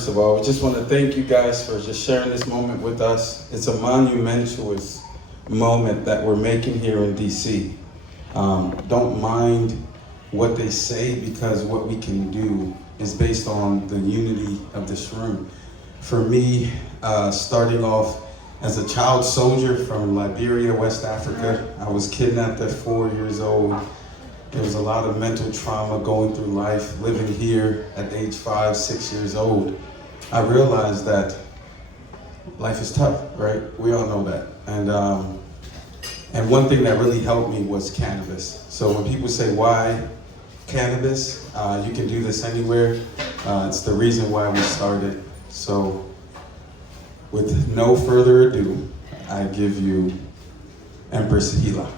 First of all, we just want to thank you guys for just sharing this moment with us. It's a monumentous moment that we're making here in DC. Don't mind what they say, because what we can do is based on the unity of this room. For me, starting off as a child soldier from Liberia, West Africa, I was kidnapped at 4 years old. There was a lot of mental trauma going through life, living here at age 5, 6 years old. I realized that life is tough, right? We all know that. And one thing that really helped me was cannabis. So when people say, why cannabis? You can do this anywhere. It's the reason why we started. So with no further ado, I give you Empress Hila.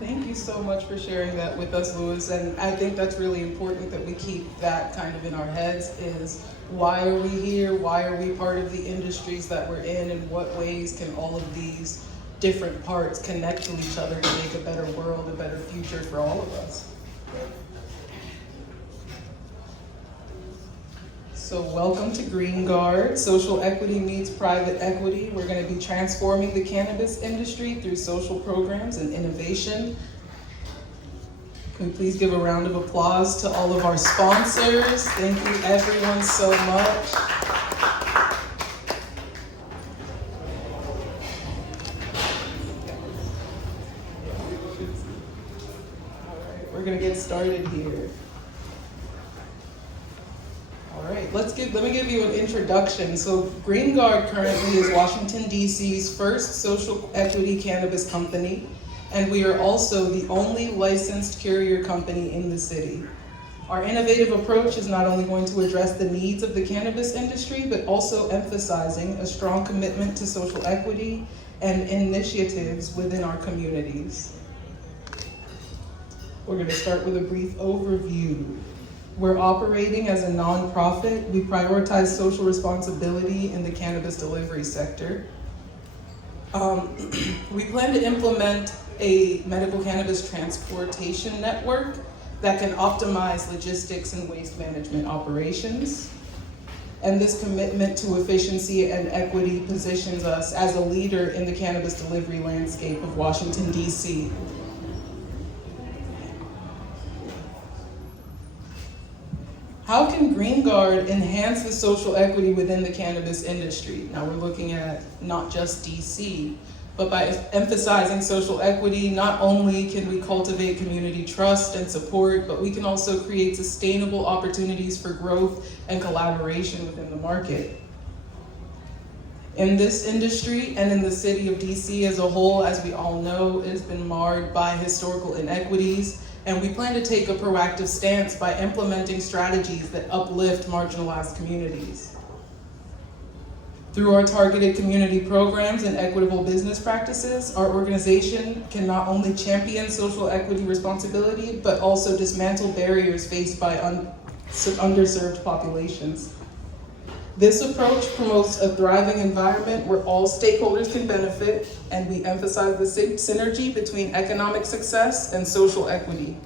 Thank you so much for sharing that with us, Louis. And I think that's really important that we keep that kind of in our heads, is why are we here? Why are we part of the industries that we're in? And what ways can all of these different parts connect to each other to make a better world, a better future for all of us? So welcome to GreenGaurd. Social equity meets private equity. We're going to be transforming the cannabis industry through social programs and innovation. Can we please give a round of applause to all of our sponsors? Thank you everyone so much. All right, we're going to get started here. All right, let me give you an introduction. So GreenGaurd currently is Washington, D.C.'s first social equity cannabis company, and we are also the only licensed carrier company in the city. Our innovative approach is not only going to address the needs of the cannabis industry, but also emphasizing a strong commitment to social equity and initiatives within our communities. We're going to start with a brief overview. We're operating as a nonprofit. We prioritize social responsibility in the cannabis delivery sector. We plan to implement a medical cannabis transportation network that can optimize logistics and waste management operations. And this commitment to efficiency and equity positions us as a leader in the cannabis delivery landscape of Washington, D.C. How can GreenGaurd enhance the social equity within the cannabis industry? Now we're looking at not just DC, but by emphasizing social equity, not only can we cultivate community trust and support, but we can also create sustainable opportunities for growth and collaboration within the market. In this industry and in the city of DC as a whole, as we all know, it has been marred by historical inequities. And we plan to take a proactive stance by implementing strategies that uplift marginalized communities. Through our targeted community programs and equitable business practices, our organization can not only champion social equity responsibility, but also dismantle barriers faced by underserved populations. This approach promotes a thriving environment where all stakeholders can benefit, and we emphasize the synergy between economic success and social equity.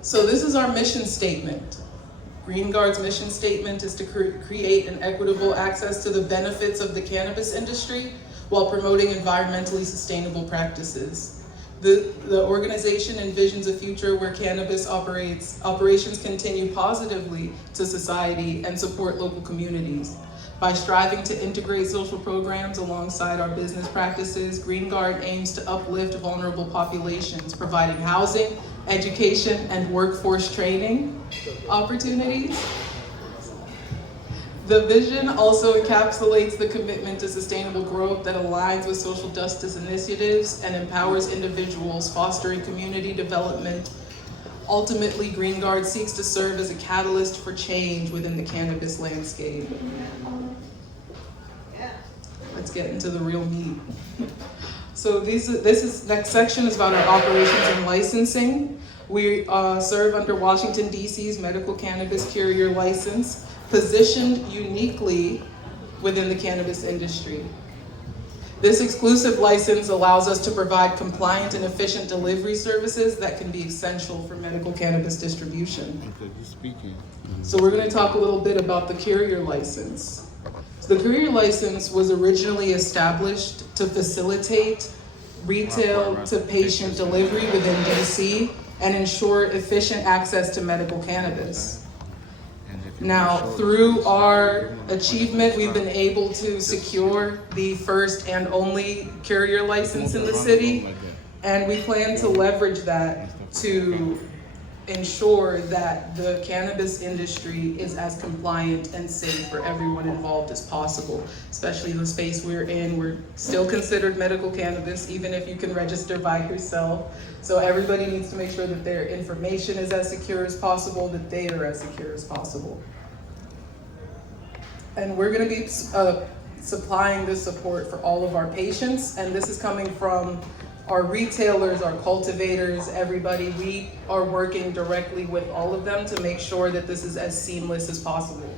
So this is our mission statement. GreenGaurd's mission statement is to create an equitable access to the benefits of the cannabis industry while promoting environmentally sustainable practices. The organization envisions a future where cannabis operations continue positively to society and support local communities. By striving to integrate social programs alongside our business practices, GreenGaurd aims to uplift vulnerable populations, providing housing, education, and workforce training opportunities. The vision also encapsulates the commitment to sustainable growth that aligns with social justice initiatives and empowers individuals, fostering community development. Ultimately, GreenGaurd seeks to serve as a catalyst for change within the cannabis landscape. Let's get into the real meat. So next section is about our operations and licensing. We serve under Washington, D.C.'s medical cannabis carrier license, positioned uniquely within the cannabis industry. This exclusive license allows us to provide compliant and efficient delivery services that can be essential for medical cannabis distribution. Okay, you speaking. So we're going to talk a little bit about the courier license. So the courier license was originally established to facilitate retail to patient delivery within DC and ensure efficient access to medical cannabis. Now, through our achievement, we've been able to secure the first and only courier license in the city, and we plan to leverage that to ensure that the cannabis industry is as compliant and safe for everyone involved as possible, especially in the space we're in. We're still considered medical cannabis, even if you can register by yourself. So everybody needs to make sure that their information is as secure as possible, that they are as secure as possible. And we're gonna be supplying this support for all of our patients, and this is coming from our retailers, our cultivators, everybody. We are working directly with all of them to make sure that this is as seamless as possible.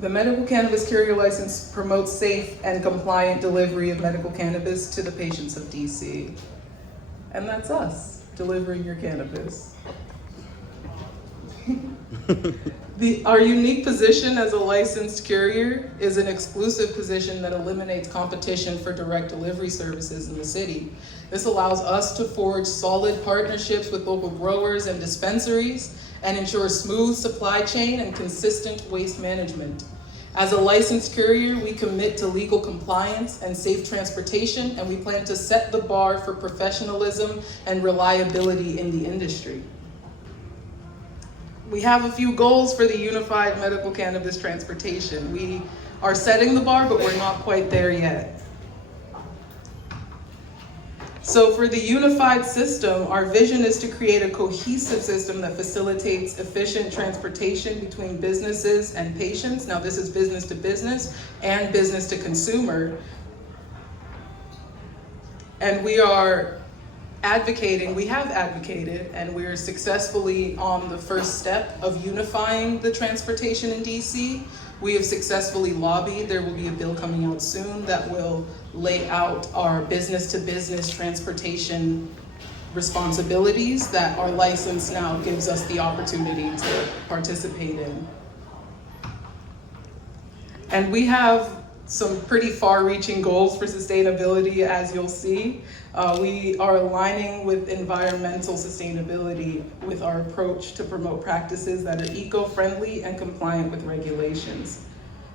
The medical cannabis courier license promotes safe and compliant delivery of medical cannabis to the patients of DC. And that's us, delivering your cannabis. Our unique position as a licensed courier is an exclusive position that eliminates competition for direct delivery services in the city. This allows us to forge solid partnerships with local growers and dispensaries and ensure smooth supply chain and consistent waste management. As a licensed courier, we commit to legal compliance and safe transportation, and we plan to set the bar for professionalism and reliability in the industry. We have a few goals for the unified medical cannabis transportation. We are setting the bar, but we're not quite there yet. So for the unified system, our vision is to create a cohesive system that facilitates efficient transportation between businesses and patients. Now this is business to business and business to consumer. And we have advocated, and we're successfully on the first step of unifying the transportation in DC. We have successfully lobbied. There will be a bill coming out soon that will lay out our business-to-business transportation responsibilities that our license now gives us the opportunity to participate in. And we have some pretty far-reaching goals for sustainability, as you'll see. We are aligning with environmental sustainability with our approach to promote practices that are eco-friendly and compliant with regulations.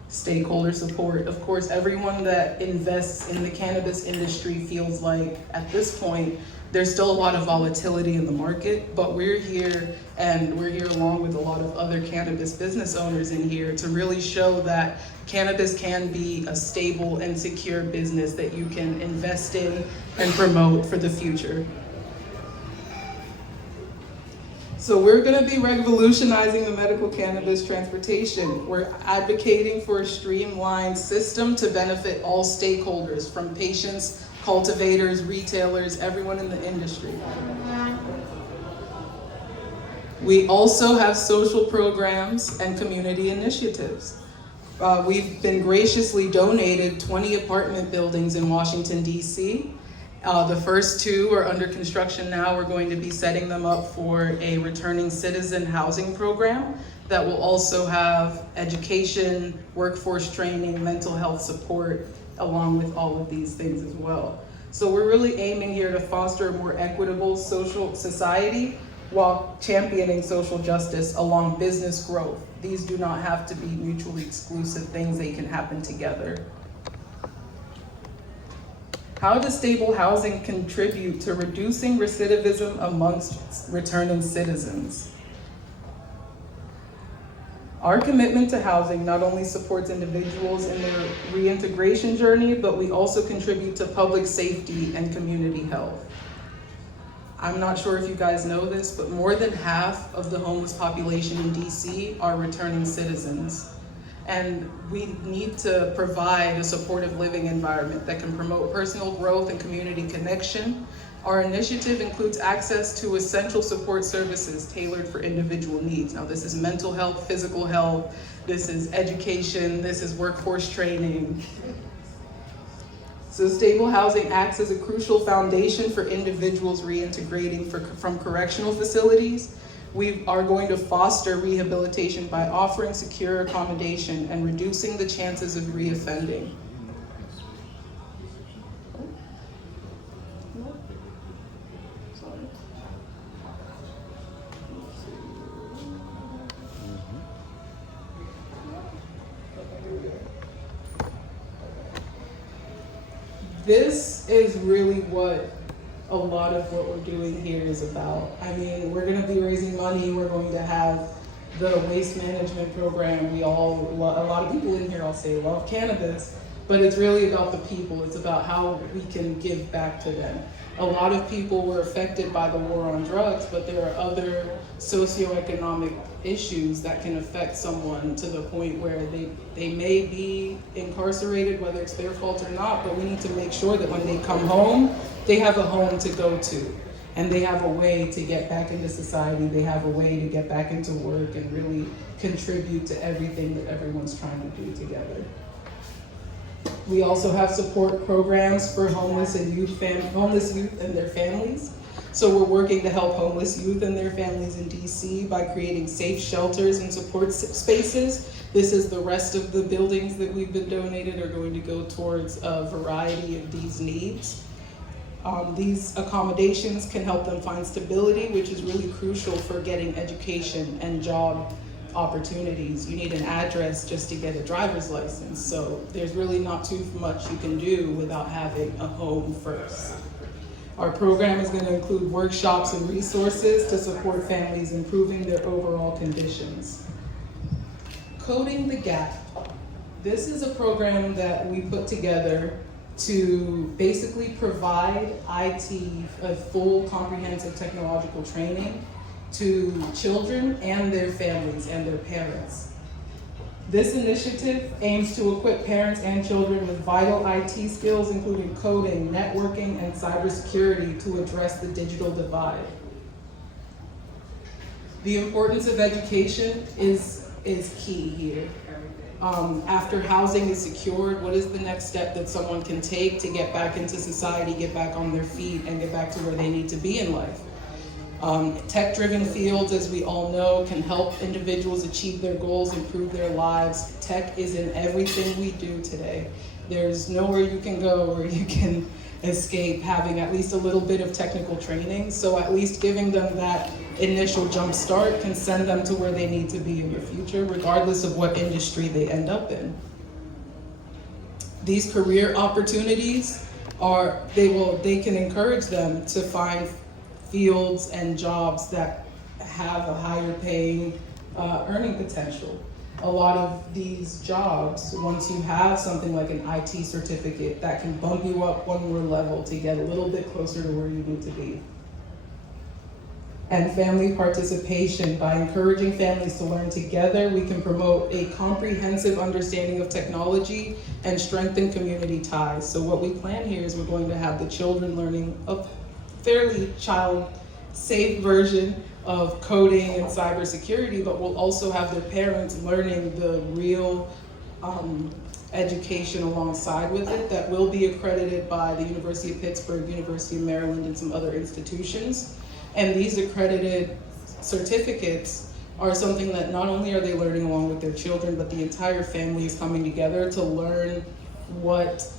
Stakeholder support. Of course, everyone that invests in the cannabis industry feels like at this point, there's still a lot of volatility in the market, but we're here, and we're here along with a lot of other cannabis business owners in here to really show that cannabis can be a stable and secure business that you can invest in and promote for the future. So we're gonna be revolutionizing the medical cannabis transportation. We're advocating for a streamlined system to benefit all stakeholders, from patients, cultivators, retailers, everyone in the industry. We also have social programs and community initiatives. We've been graciously donated 20 apartment buildings in Washington, DC. The first 2 are under construction now. We're going to be setting them up for a returning citizen housing program that will also have education, workforce training, mental health support, along with all of these things as well. So we're really aiming here to foster a more equitable social society while championing social justice along business growth. These do not have to be mutually exclusive things, they can happen together. How does stable housing contribute to reducing recidivism amongst returning citizens? Our commitment to housing not only supports individuals in their reintegration journey, but we also contribute to public safety and community health. I'm not sure if you guys know this, but more than half of the homeless population in DC are returning citizens. And we need to provide a supportive living environment that can promote personal growth and community connection. Our initiative includes access to essential support services tailored for individual needs. Now, this is mental health, physical health, this is education, this is workforce training. So stable housing acts as a crucial foundation for individuals reintegrating from correctional facilities. We are going to foster rehabilitation by offering secure accommodation and reducing the chances of reoffending. This is really what a lot of what we're doing here is about. I mean, we're going to be raising money. We're going to have the waste management program. A lot of people in here, I'll say, love cannabis, but it's really about the people. It's about how we can give back to them. A lot of people were affected by the war on drugs, but there are other socioeconomic issues that can affect someone to the point where they may be incarcerated, whether it's their fault or not, but we need to make sure that when they come home, they have a home to go to, and they have a way to get back into society, they have a way to get back into work and really contribute to everything that everyone's trying to do together. We also have support programs for homeless youth and their families. So we're working to help homeless youth and their families in DC by creating safe shelters and support spaces. This is the rest of the buildings that we've been donated are going to go towards a variety of these needs. These accommodations can help them find stability, which is really crucial for getting education and job opportunities. You need an address just to get a driver's license. So there's really not too much you can do without having a home first. Our program is going to include workshops and resources to support families improving their overall conditions. Coding the Gap. This is a program that we put together to basically provide IT a full comprehensive technological training to children and their families and their parents. This initiative aims to equip parents and children with vital IT skills, including coding, networking, and cybersecurity to address the digital divide. The importance of education is key here. After housing is secured, what is the next step that someone can take to get back into society, get back on their feet, and get back to where they need to be in life? Tech-driven fields, as we all know, can help individuals achieve their goals, improve their lives. Tech is in everything we do today. There's nowhere you can go where you can escape having at least a little bit of technical training. So at least giving them that initial jump start can send them to where they need to be in the future, regardless of what industry they end up in. These career opportunities they can encourage them to find fields and jobs that have a higher paying earning potential. A lot of these jobs, once you have something like an IT certificate, that can bump you up one more level to get a little bit closer to where you need to be. And family participation. By encouraging families to learn together, we can promote a comprehensive understanding of technology and strengthen community ties. So what we plan here is we're going to have the children learning a fairly child-safe version of coding and cybersecurity, but we'll also have their parents learning the real education alongside with it that will be accredited by the University of Pittsburgh, University of Maryland, and some other institutions. And these accredited certificates are something that not only are they learning along with their children, but the entire family is coming together to learn what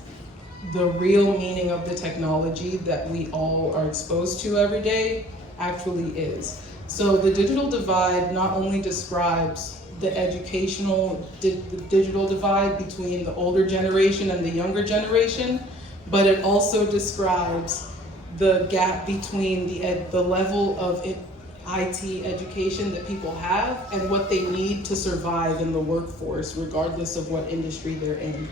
the real meaning of the technology that we all are exposed to every day actually is. So the digital divide not only describes the digital divide between the older generation and the younger generation, but it also describes the gap between the level of IT education that people have and what they need to survive in the workforce, regardless of what industry they're in.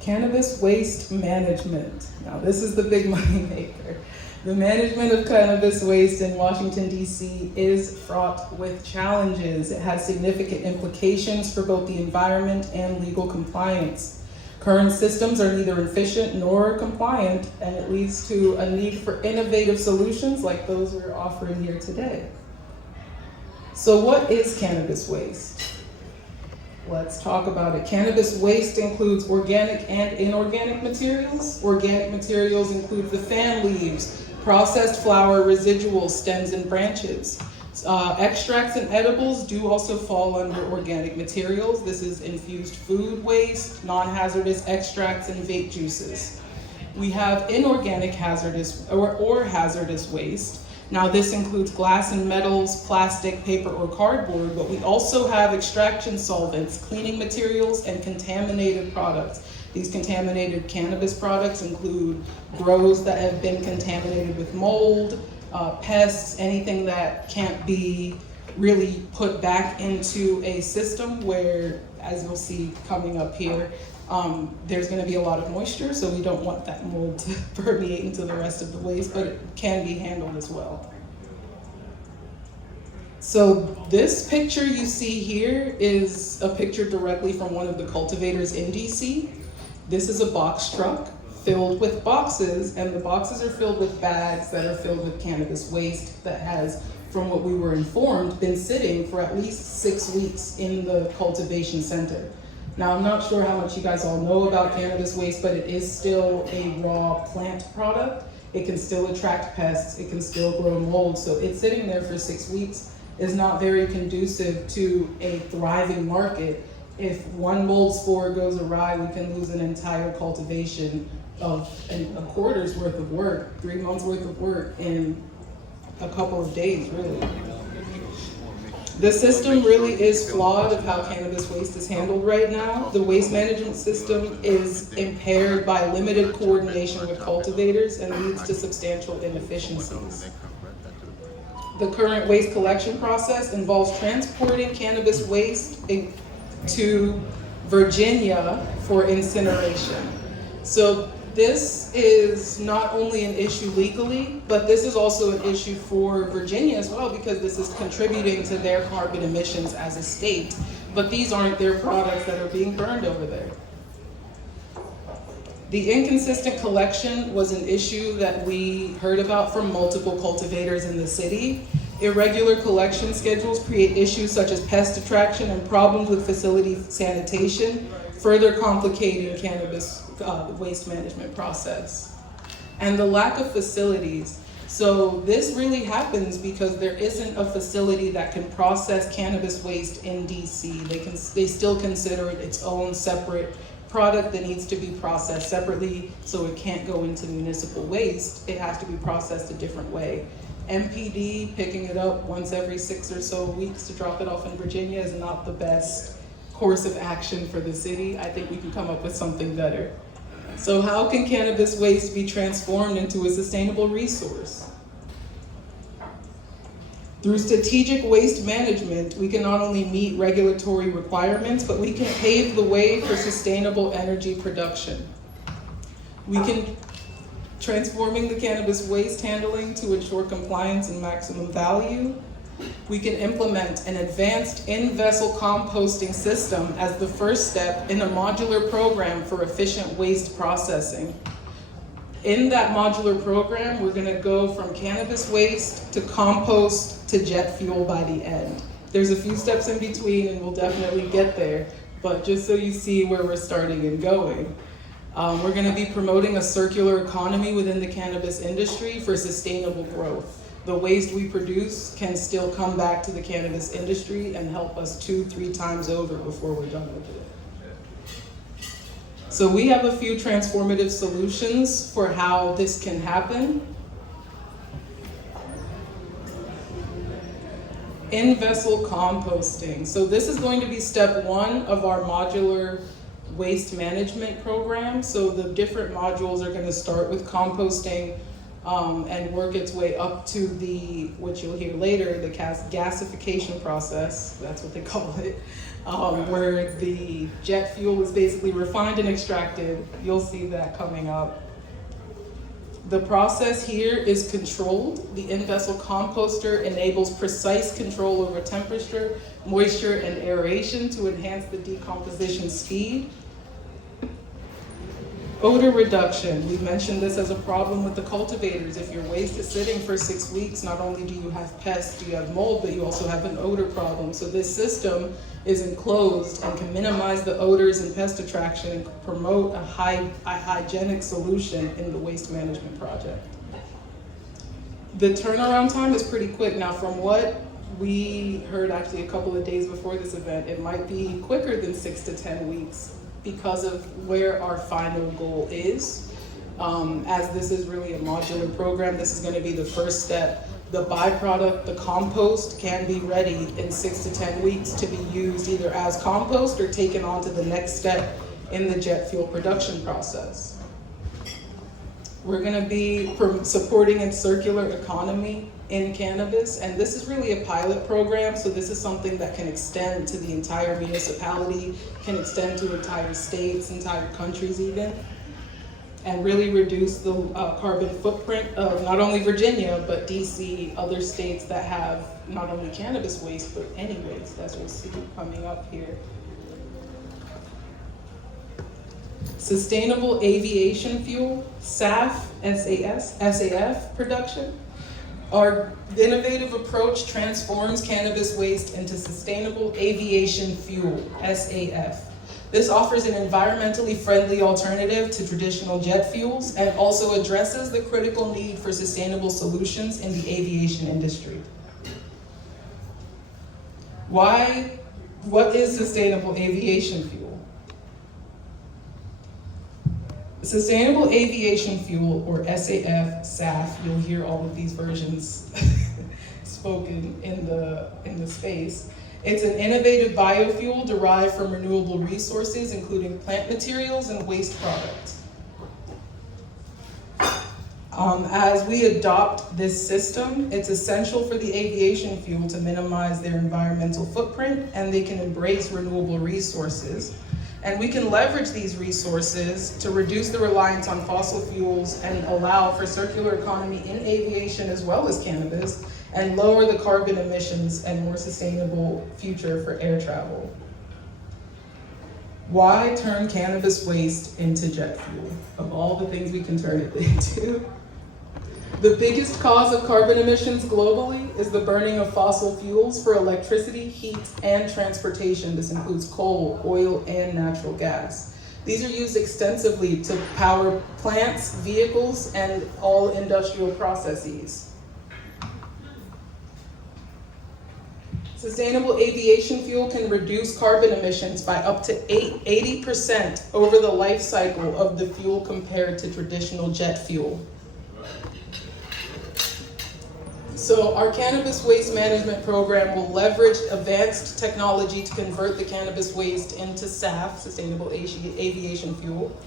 Cannabis waste management. Now this is the big money maker. The management of cannabis waste in Washington, D.C. is fraught with challenges. It has significant implications for both the environment and legal compliance. Current systems are neither efficient nor compliant, and it leads to a need for innovative solutions like those we're offering here today. So what is cannabis waste? Let's talk about it. Cannabis waste includes organic and inorganic materials. Organic materials include the fan leaves, processed flower, residuals, stems, and branches. Extracts and edibles do also fall under organic materials. This is infused food waste, non-hazardous extracts, and vape juices. We have inorganic hazardous or hazardous waste. Now this includes glass and metals, plastic, paper, or cardboard, but we also have extraction solvents, cleaning materials, and contaminated products. These contaminated cannabis products include grows that have been contaminated with mold, pests, anything that can't be really put back into a system where, as you'll see coming up here, there's going to be a lot of moisture, so we don't want that mold to permeate into the rest of the waste, but it can be handled as well. So this picture you see here is a picture directly from one of the cultivators in DC. This is a box truck filled with boxes, and the boxes are filled with bags that are filled with cannabis waste that has, from what we were informed, been sitting for at least 6 weeks in the cultivation center. Now, I'm not sure how much you guys all know about cannabis waste, but it is still a raw plant product. It can still attract pests, it can still grow mold, so it's sitting there for 6 weeks is not very conducive to a thriving market. If one mold spore goes awry, we can lose an entire cultivation of a quarter's worth of work, 3 months worth of work in a couple of days, really. The system really is flawed of how cannabis waste is handled right now. The waste management system is impaired by limited coordination with cultivators and leads to substantial inefficiencies. The current waste collection process involves transporting cannabis waste to Virginia for incineration. So this is not only an issue legally, but this is also an issue for Virginia as well, because this is contributing to their carbon emissions as a state. But these aren't their products that are being burned over there. The inconsistent collection was an issue that we heard about from multiple cultivators in the city. Irregular collection schedules create issues such as pest attraction and problems with facility sanitation, further complicating cannabis waste management process. And the lack of facilities. So this really happens because there isn't a facility that can process cannabis waste in DC. They still consider it its own separate product that needs to be processed separately, so it can't go into municipal waste. It has to be processed a different way. MPD picking it up once every 6 or so weeks to drop it off in Virginia is not the best course of action for the city. I think we can come up with something better. So how can cannabis waste be transformed into a sustainable resource? Through strategic waste management, we can not only meet regulatory requirements, but we can pave the way for sustainable energy production. We can transforming the cannabis waste handling to ensure compliance and maximum value. We can implement an advanced in-vessel composting system as the first step in a modular program for efficient waste processing. In that modular program, we're gonna go from cannabis waste to compost to jet fuel by the end. There's a few steps in between and we'll definitely get there, but just so you see where we're starting and going. We're gonna be promoting a circular economy within the cannabis industry for sustainable growth. The waste we produce can still come back to the cannabis industry and help us 2-3 times over before we're done with it. So we have a few transformative solutions for how this can happen. In-vessel composting. So this is going to be step 1 of our modular waste management program. So the different modules are going to start with composting and work its way up to the, what you'll hear later, the gasification process, that's what they call it, where the jet fuel is basically refined and extracted. You'll see that coming up. The process here is controlled. The in-vessel composter enables precise control over temperature, moisture, and aeration to enhance the decomposition speed. Odor reduction. We mentioned this as a problem with the cultivators. If your waste is sitting for 6 weeks, not only do you have pests, you have mold, but you also have an odor problem. So this system is enclosed and can minimize the odors and pest attraction and promote a hygienic solution in the waste management project. The turnaround time is pretty quick. Now, from what we heard actually a couple of days before this event, it might be quicker than 6 to 10 weeks because of where our final goal is. As this is really a modular program, this is going to be the first step. The byproduct, the compost, can be ready in 6 to 10 weeks to be used either as compost or taken on to the next step in the jet fuel production process. We're going to be supporting a circular economy in cannabis, and this is really a pilot program, so this is something that can extend to the entire municipality, can extend to entire states, entire countries even, and really reduce the carbon footprint of not only Virginia, but DC, other states that have not only cannabis waste, but any waste, as we'll see coming up here. Sustainable aviation fuel, SAF production. Our innovative approach transforms cannabis waste into sustainable aviation fuel, SAF. This offers an environmentally friendly alternative to traditional jet fuels and also addresses the critical need for sustainable solutions in the aviation industry. What is sustainable aviation fuel? Sustainable aviation fuel, or SAF, you'll hear all of these versions spoken in the space. It's an innovative biofuel derived from renewable resources, including plant materials and waste products. As we adopt this system, it's essential for the aviation fuel to minimize their environmental footprint, and they can embrace renewable resources. And we can leverage these resources to reduce the reliance on fossil fuels and allow for circular economy in aviation as well as cannabis, and lower the carbon emissions and more sustainable future for air travel. Why turn cannabis waste into jet fuel? Of all the things we can turn it into. The biggest cause of carbon emissions globally is the burning of fossil fuels for electricity, heat, and transportation. This includes coal, oil, and natural gas. These are used extensively to power plants, vehicles, and all industrial processes. Sustainable aviation fuel can reduce carbon emissions by up to 80% over the life cycle of the fuel compared to traditional jet fuel. So our cannabis waste management program will leverage advanced technology to convert the cannabis waste into SAF, sustainable aviation fuel.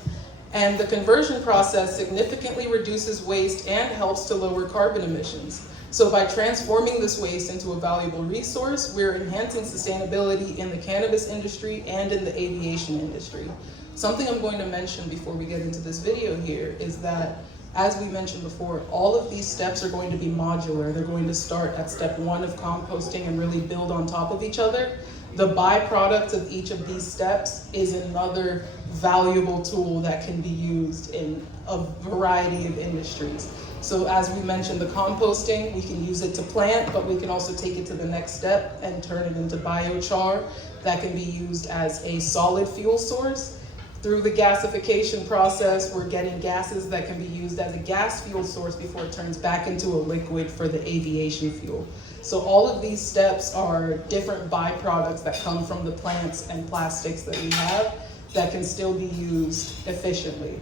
And the conversion process significantly reduces waste and helps to lower carbon emissions. So by transforming this waste into a valuable resource, we're enhancing sustainability in the cannabis industry and in the aviation industry. Something I'm going to mention before we get into this video here is that, as we mentioned before, all of these steps are going to be modular. They're going to start at step 1 of composting and really build on top of each other. The byproduct of each of these steps is another valuable tool that can be used in a variety of industries. So as we mentioned, the composting, we can use it to plant, but we can also take it to the next step and turn it into biochar that can be used as a solid fuel source. Through the gasification process, we're getting gases that can be used as a gas fuel source before it turns back into a liquid for the aviation fuel. So all of these steps are different byproducts that come from the plants and plastics that we have that can still be used efficiently.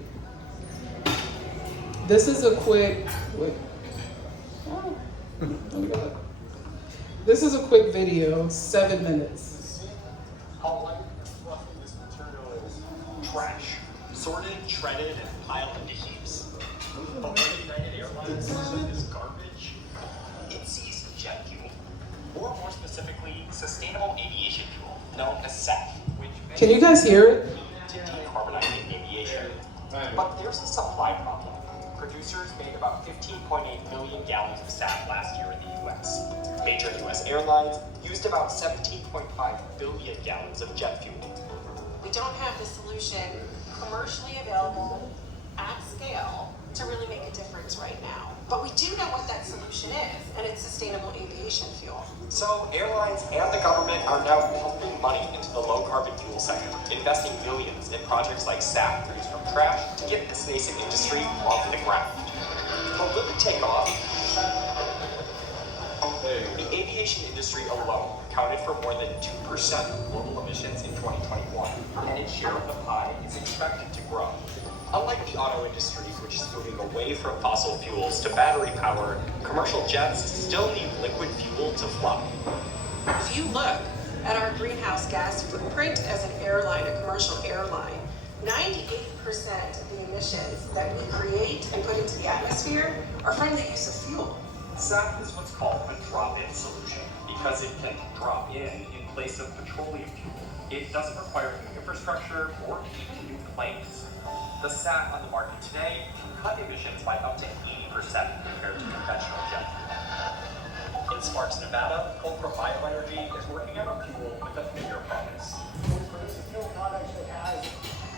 This is a quick this is a quick video, 7 minutes. How light fluffy this material is. Trash. Sorted, shredded, and piled into heaps. But when United Airlines says this garbage, it sees jet fuel. Or more specifically, sustainable aviation fuel, known as SAF, which Can you guys hear it? to decarbonize aviation. But there's a supply problem. Producers made about 15.8 million gallons of SAF last year in the US. Major US airlines used about 17.5 billion gallons of jet fuel. We don't have the solution commercially available at scale to really make a difference right now. But we do know what that solution is, and it's sustainable aviation fuel. So airlines and the government are now pumping money into the low carbon fuel sector, investing millions in projects like SAF produced from trash to get this nascent industry off the ground. But will it take off? The aviation industry alone accounted for more than 2% of global emissions in 2021, and its share of the pie is expected to grow. Unlike the auto industry, which is moving away from fossil fuels to battery power, commercial jets still need liquid fuel to fly. If you look at our greenhouse gas footprint as an airline, a commercial airline, 98% of the emissions that we create and put into the atmosphere are from the use of fuel. SAF is what's called a drop-in solution because it can drop in place of petroleum fuel. It doesn't require new infrastructure or new planes. The SAF on the market today can cut emissions by up to 80% compared to conventional jet fuel. In Sparks, Nevada, Fulcrum Bioenergy is working on a fuel with a bigger promise. We produce a fuel product that has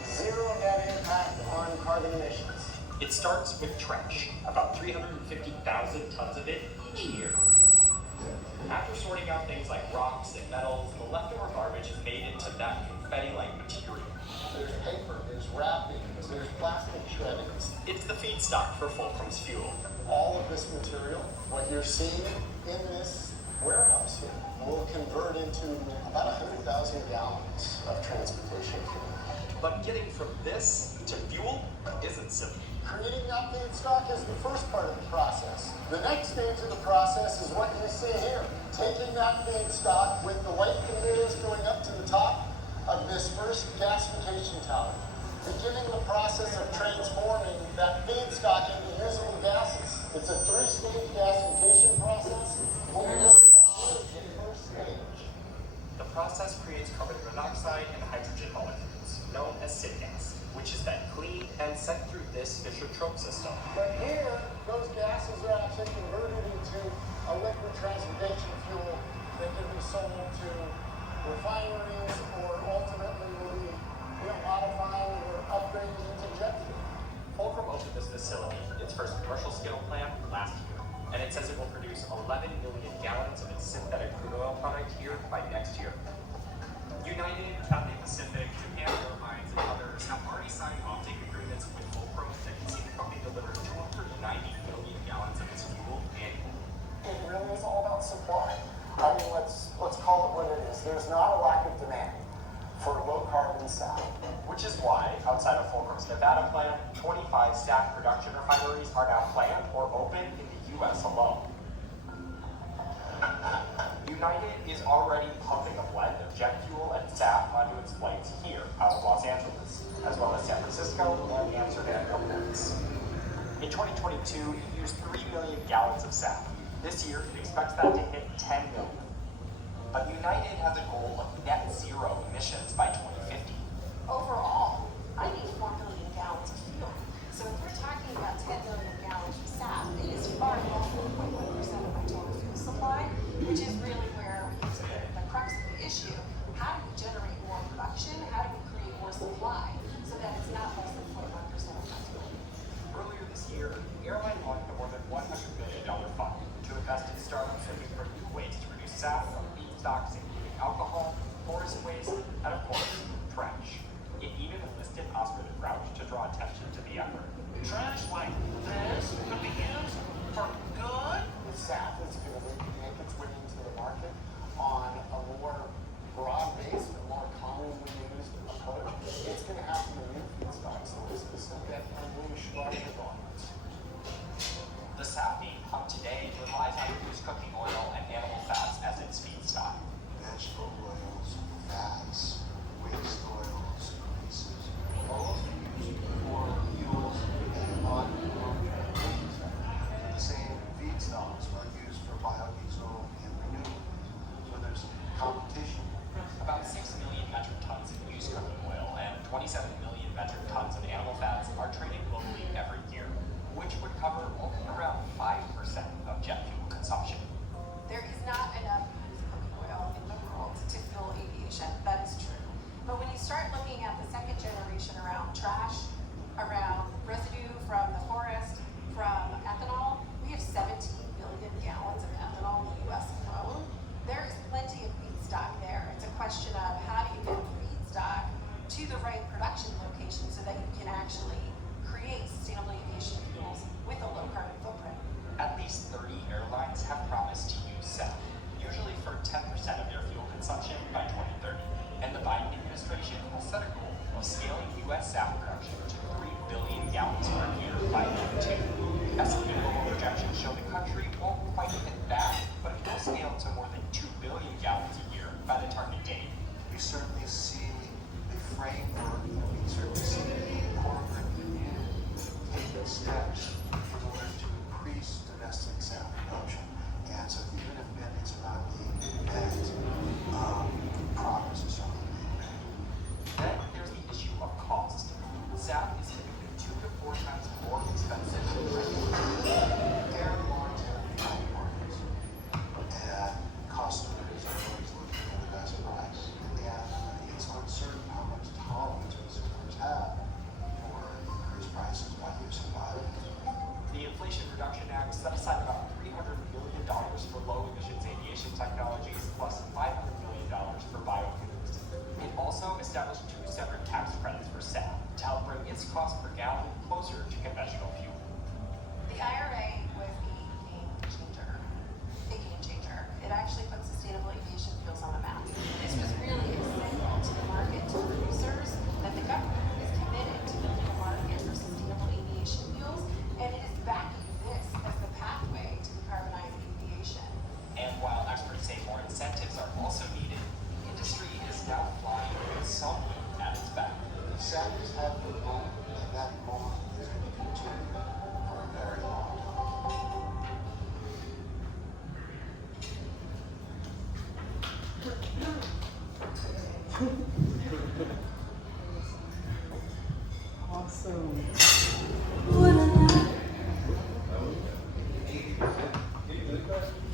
zero net impact on carbon emissions. It starts with trash, about 350,000 tons of it each year. After sorting out things like rocks and metals, the leftover garbage is made into that confetti-like material. There's paper, there's wrapping, there's plastic shreddings. It's the feedstock for Fulcrum's fuel. All of this material, what you're seeing in this warehouse here, will convert into about 100,000 gallons of transportation fuel. But getting from this to fuel isn't simple. Creating that feedstock is the first part of the process. The next stage of the process is what you see here. Taking that feedstock with the white conveyors going up to the top of this first gasification tower, beginning the process of transforming that feedstock into usable gases. It's a three-stage gasification process. The first stage. The process creates carbon monoxide and hydrogen molecules, known as syngas, which is then cleaned and sent through this Fischer-Tropsch system. But here, those gases are actually converted into a liquid transportation fuel that can be sold to refineries or ultimately will be modified or upgraded into jet fuel. Fulcrum opened this facility, its first commercial scale plant, last year, and it says it will produce 11 million gallons of its synthetic crude oil product here by next year. United, Cathay Pacific, Japan Airlines, and others have already signed offtake agreements with Fulcrum that can see the company deliver 290 million gallons of its fuel annually. It really is all about supply. I mean, let's call it what it is. There's not a lack of demand for low carbon SAF. Which is why, outside of Fulcrum's Nevada plant, 25 SAF production refineries are now planned or open in the U.S. alone. United is already pumping a blend of jet fuel and SAF onto its flights here out of Los Angeles, as well as San Francisco and Amsterdam airports. In 2022, it used 3 million gallons of SAF. This year, it expects that to hit 10 million. But United has a goal of net zero emissions by 2050. Overall, I need 4 million gallons of fuel. So if we're talking about 10 million gallons of SAF, it is far below 4.1% of my total fuel supply, which is really where we get to the crux of the issue. How do we generate more production? How do we create more supply so that it's not less than 0.1% of my fuel? Earlier this year, the airline launched a more than $100 million fund to invest in startups looking for new ways to produce SAF from feedstocks including alcohol, forest waste, and of course, trash. It even enlisted Oscar the Grouch to draw attention to the effort. Trash like that U.S. SAF production to 3 billion gallons per year by 2022. Estimated global projections show the country won't quite hit that, but it will scale to more than 2 billion gallons a year by the target date. We certainly see the framework, we certainly see the corporate union taking steps in order to increase domestic SAF production. And so even if mandates are not being met, progress is certainly being made. Then there's the issue of cost. SAF is typically 2 to 4 times more expensive than regular fuel. There are long-term markets, and customers are always looking for the best price. And it's uncertain how much tolerance consumers have for increased prices by using biofuels. The Inflation Reduction Act set aside about $300 million for low-emissions aviation technologies, plus $500 million for biofuels. It also established 2 separate tax credits for SAF to help bring its cost per gallon closer to conventional fuel. The IRA was a game changer. It actually put sustainable aviation fuels on the map. This was really a signal to the market, to producers, that the government is committed to building a market for sustainable aviation fuels, and it is backing this as the pathway to decarbonize aviation. And while experts say more incentives are also needed, the industry is now flying with some wind at its back. SAF has had a moment, and that moment is going to continue for a very long time. Awesome.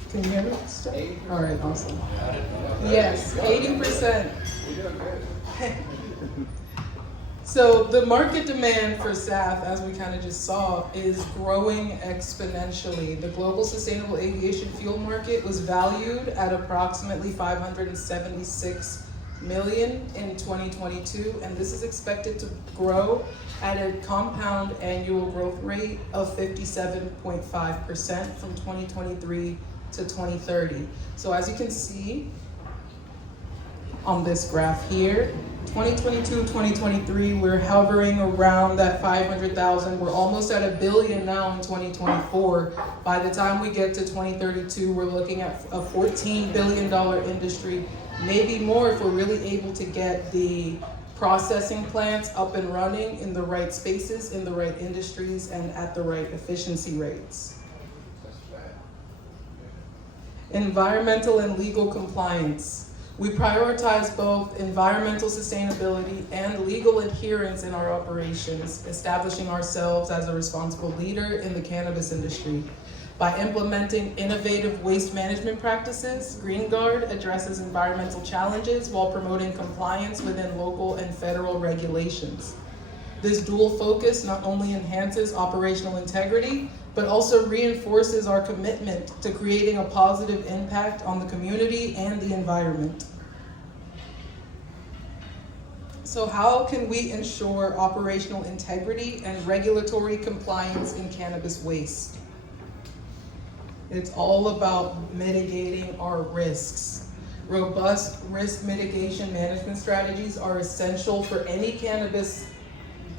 Can you hear me? All right, awesome. Yes, 80%. So the market demand for SAF, as we kind of just saw, is growing exponentially. The global sustainable aviation fuel market was valued at approximately $576 million in 2022, and this is expected to grow at a compound annual growth rate of 57.5% from 2023 to 2030. So as you can see on this graph here, 2022, 2023, we're hovering around that 500,000. We're almost at $1 billion now in 2024. By the time we get to 2032, we're looking at a $14 billion industry, maybe more if we're really able to get the processing plants up and running in the right spaces, in the right industries, and at the right efficiency rates. Environmental and legal compliance. We prioritize both environmental sustainability and legal adherence in our operations, establishing ourselves as a responsible leader in the cannabis industry. By implementing innovative waste management practices, GreenGaurd addresses environmental challenges while promoting compliance within local and federal regulations. This dual focus not only enhances operational integrity, but also reinforces our commitment to creating a positive impact on the community and the environment. So how can we ensure operational integrity and regulatory compliance in cannabis waste? It's all about mitigating our risks. Robust risk mitigation management strategies are essential for any cannabis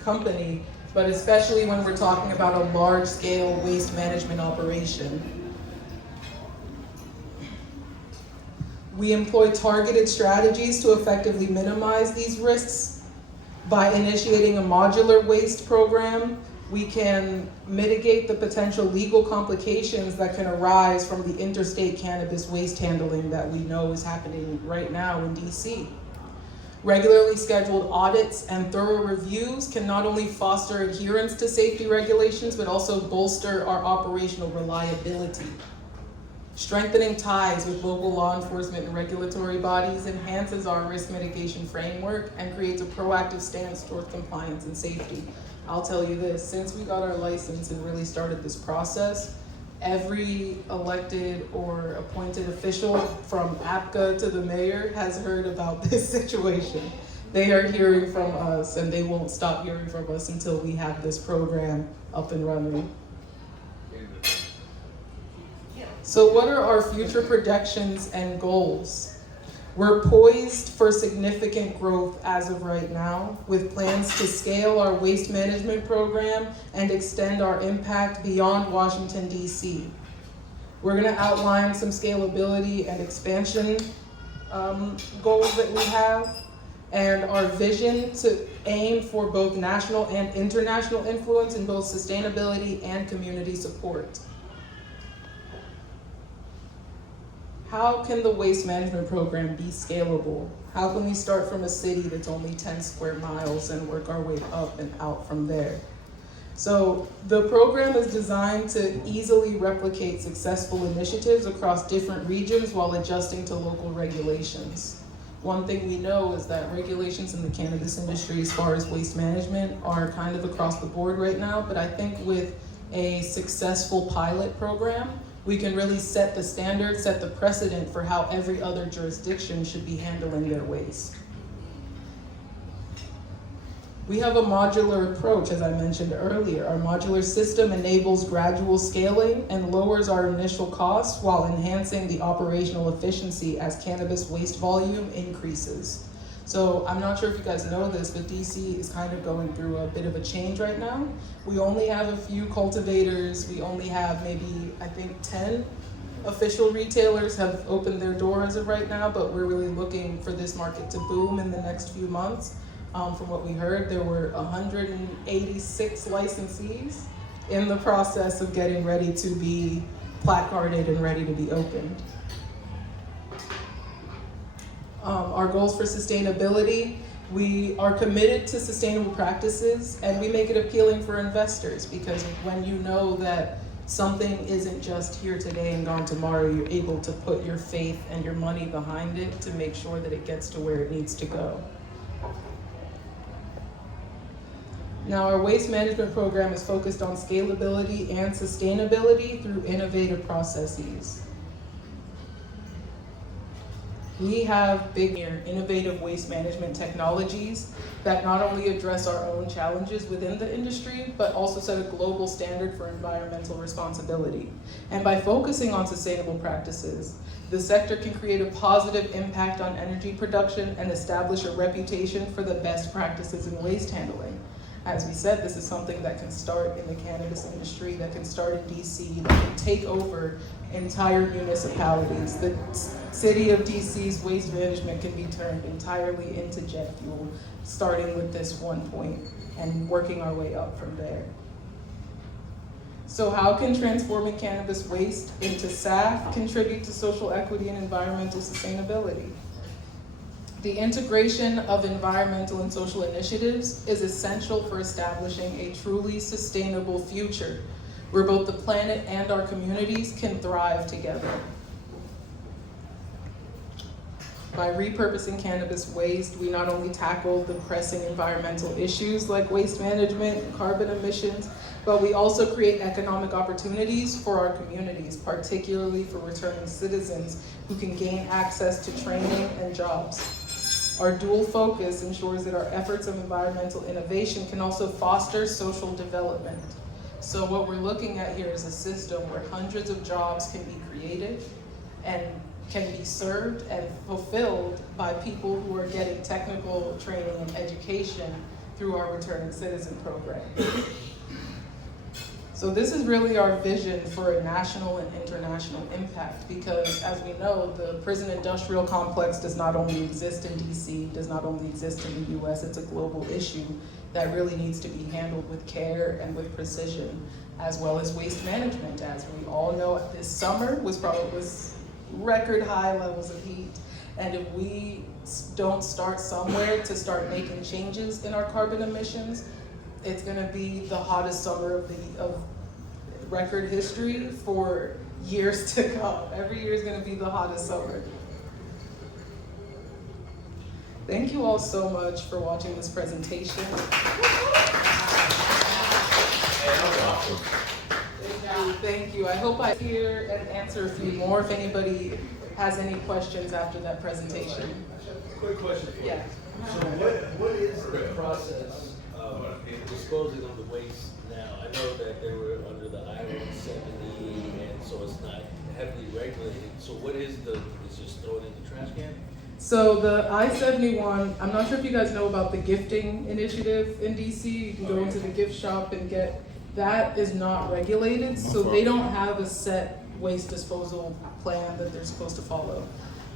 company, but especially when we're talking about a large-scale waste management operation. We employ targeted strategies to effectively minimize these risks. By initiating a modular waste program, we can mitigate the potential legal complications that can arise from the interstate cannabis waste handling that we know is happening right now in DC. Regularly scheduled audits and thorough reviews can not only foster adherence to safety regulations, but also bolster our operational reliability. Strengthening ties with local law enforcement and regulatory bodies enhances our risk mitigation framework and creates a proactive stance towards compliance and safety. I'll tell you this, since we got our license and really started this process, every elected or appointed official from APCA to the mayor has heard about this situation. They are hearing from us, and they won't stop hearing from us until we have this program up and running. So what are our future projections and goals? We're poised for significant growth as of right now, with plans to scale our waste management program and extend our impact beyond Washington, D.C. We're gonna outline some scalability and expansion goals that we have, and our vision to aim for both national and international influence in both sustainability and community support. How can the waste management program be scalable? How can we start from a city that's only 10 square miles and work our way up and out from there? So the program is designed to easily replicate successful initiatives across different regions while adjusting to local regulations. One thing we know is that regulations in the cannabis industry as far as waste management are kind of across the board right now, but I think with a successful pilot program, we can really set the standard, set the precedent for how every other jurisdiction should be handling their waste. We have a modular approach, as I mentioned earlier. Our modular system enables gradual scaling and lowers our initial costs while enhancing the operational efficiency as cannabis waste volume increases. So I'm not sure if you guys know this, but DC is kind of going through a bit of a change right now. We only have a few cultivators. We only have maybe, I think, 10 official retailers have opened their door as of right now, but we're really looking for this market to boom in the next few months. From what we heard, there were 186 licensees in the process of getting ready to be placarded and ready to be opened. Our goals for sustainability, we are committed to sustainable practices, and we make it appealing for investors, because when you know that something isn't just here today and gone tomorrow, you're able to put your faith and your money behind it to make sure that it gets to where it needs to go. Now, our waste management program is focused on scalability and sustainability through innovative processes. We have big innovative waste management technologies that not only address our own challenges within the industry, but also set a global standard for environmental responsibility. And by focusing on sustainable practices, the sector can create a positive impact on energy production and establish a reputation for the best practices in waste handling. As we said, this is something that can start in the cannabis industry, that can start in DC, that can take over entire municipalities. The city of DC's waste management can be turned entirely into jet fuel, starting with this one point and working our way up from there. So how can transforming cannabis waste into SAF contribute to social equity and environmental sustainability? The integration of environmental and social initiatives is essential for establishing a truly sustainable future where both the planet and our communities can thrive together. By repurposing cannabis waste, we not only tackle the pressing environmental issues like waste management and carbon emissions, but we also create economic opportunities for our communities, particularly for returning citizens who can gain access to training and jobs. Our dual focus ensures that our efforts of environmental innovation can also foster social development. So what we're looking at here is a system where hundreds of jobs can be created and can be served and fulfilled by people who are getting technical training and education through our Returning Citizen program. So this is really our vision for a national and international impact, because as we know, the prison industrial complex does not only exist in DC, does not only exist in the US, it's a global issue that really needs to be handled with care and with precision, as well as waste management. As we all know, this summer was record high levels of heat. And if we don't start somewhere to start making changes in our carbon emissions, it's gonna be the hottest summer of record history for years to come. Every year is gonna be the hottest summer. Thank you all so much for watching this presentation. Thank you. I hope I hear and answer a few more if anybody has any questions after that presentation. Quick question for you. Yeah. So what is the process of disposing of the waste now? I know that they were under the IRO 70, and so it's not heavily regulated. So what is it's just throw it in the trash can? So the I-71, I'm not sure if you guys know about the gifting initiative in DC. You can go into the gift shop and get, that is not regulated, so they don't have a set waste disposal plan that they're supposed to follow.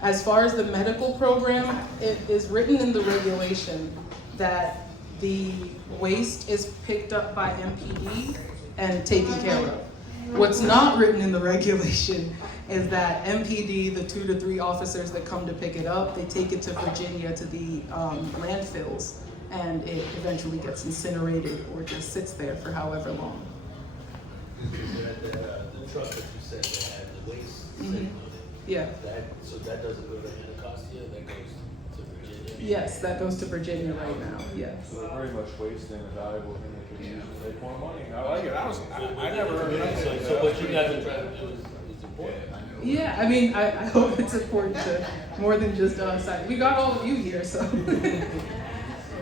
As far as the medical program, it is written in the regulation that the waste is picked up by MPD and taken care of. What's not written in the regulation is that MPD, the 2 to 3 officers that come to pick it up, they take it to Virginia to the landfills, and it eventually gets incinerated or just sits there for however long. The truck that you said that had the waste sitting on it, Yeah. so that doesn't go to Anacostia, that goes to Virginia? Yes, that goes to Virginia right now, yes. So they're very much wasting a valuable thing they could use to make more money. I like it. I never heard anything. So what you guys are trying to do is important. Yeah, I mean, I hope it's important to more than just us. We got all of you here, so.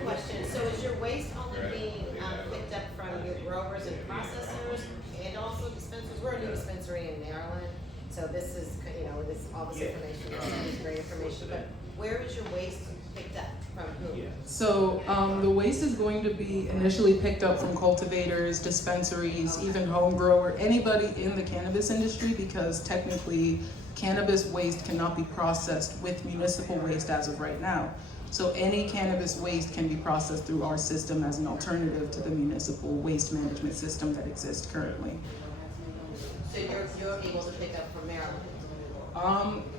Question, so is your waste only being picked up from your growers and processors and also dispensers? We're a new dispensary in Maryland, so this is, all this information is great information, but where is your waste picked up from who? So the waste is going to be initially picked up from cultivators, dispensaries, even home grower, anybody in the cannabis industry, because technically cannabis waste cannot be processed with municipal waste as of right now. So any cannabis waste can be processed through our system as an alternative to the municipal waste management system that exists currently. So you're able to pick up from Maryland?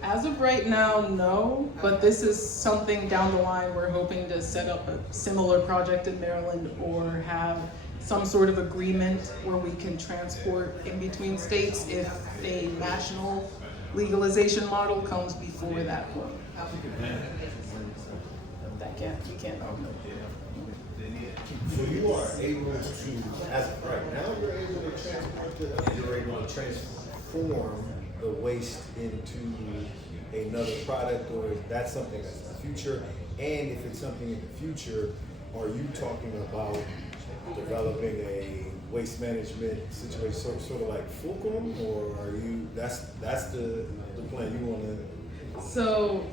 As of right now, no, but this is something down the line. We're hoping to set up a similar project in Maryland or have some sort of agreement where we can transport in between states if a national legalization model comes before that point. You can't. So you are able to, as of right now, you're able to transform the waste into another product, or is that something that's in the future? And if it's something in the future, are you talking about developing a waste management situation, sort of like Fulcrum, or are you, that's the plan you want to? So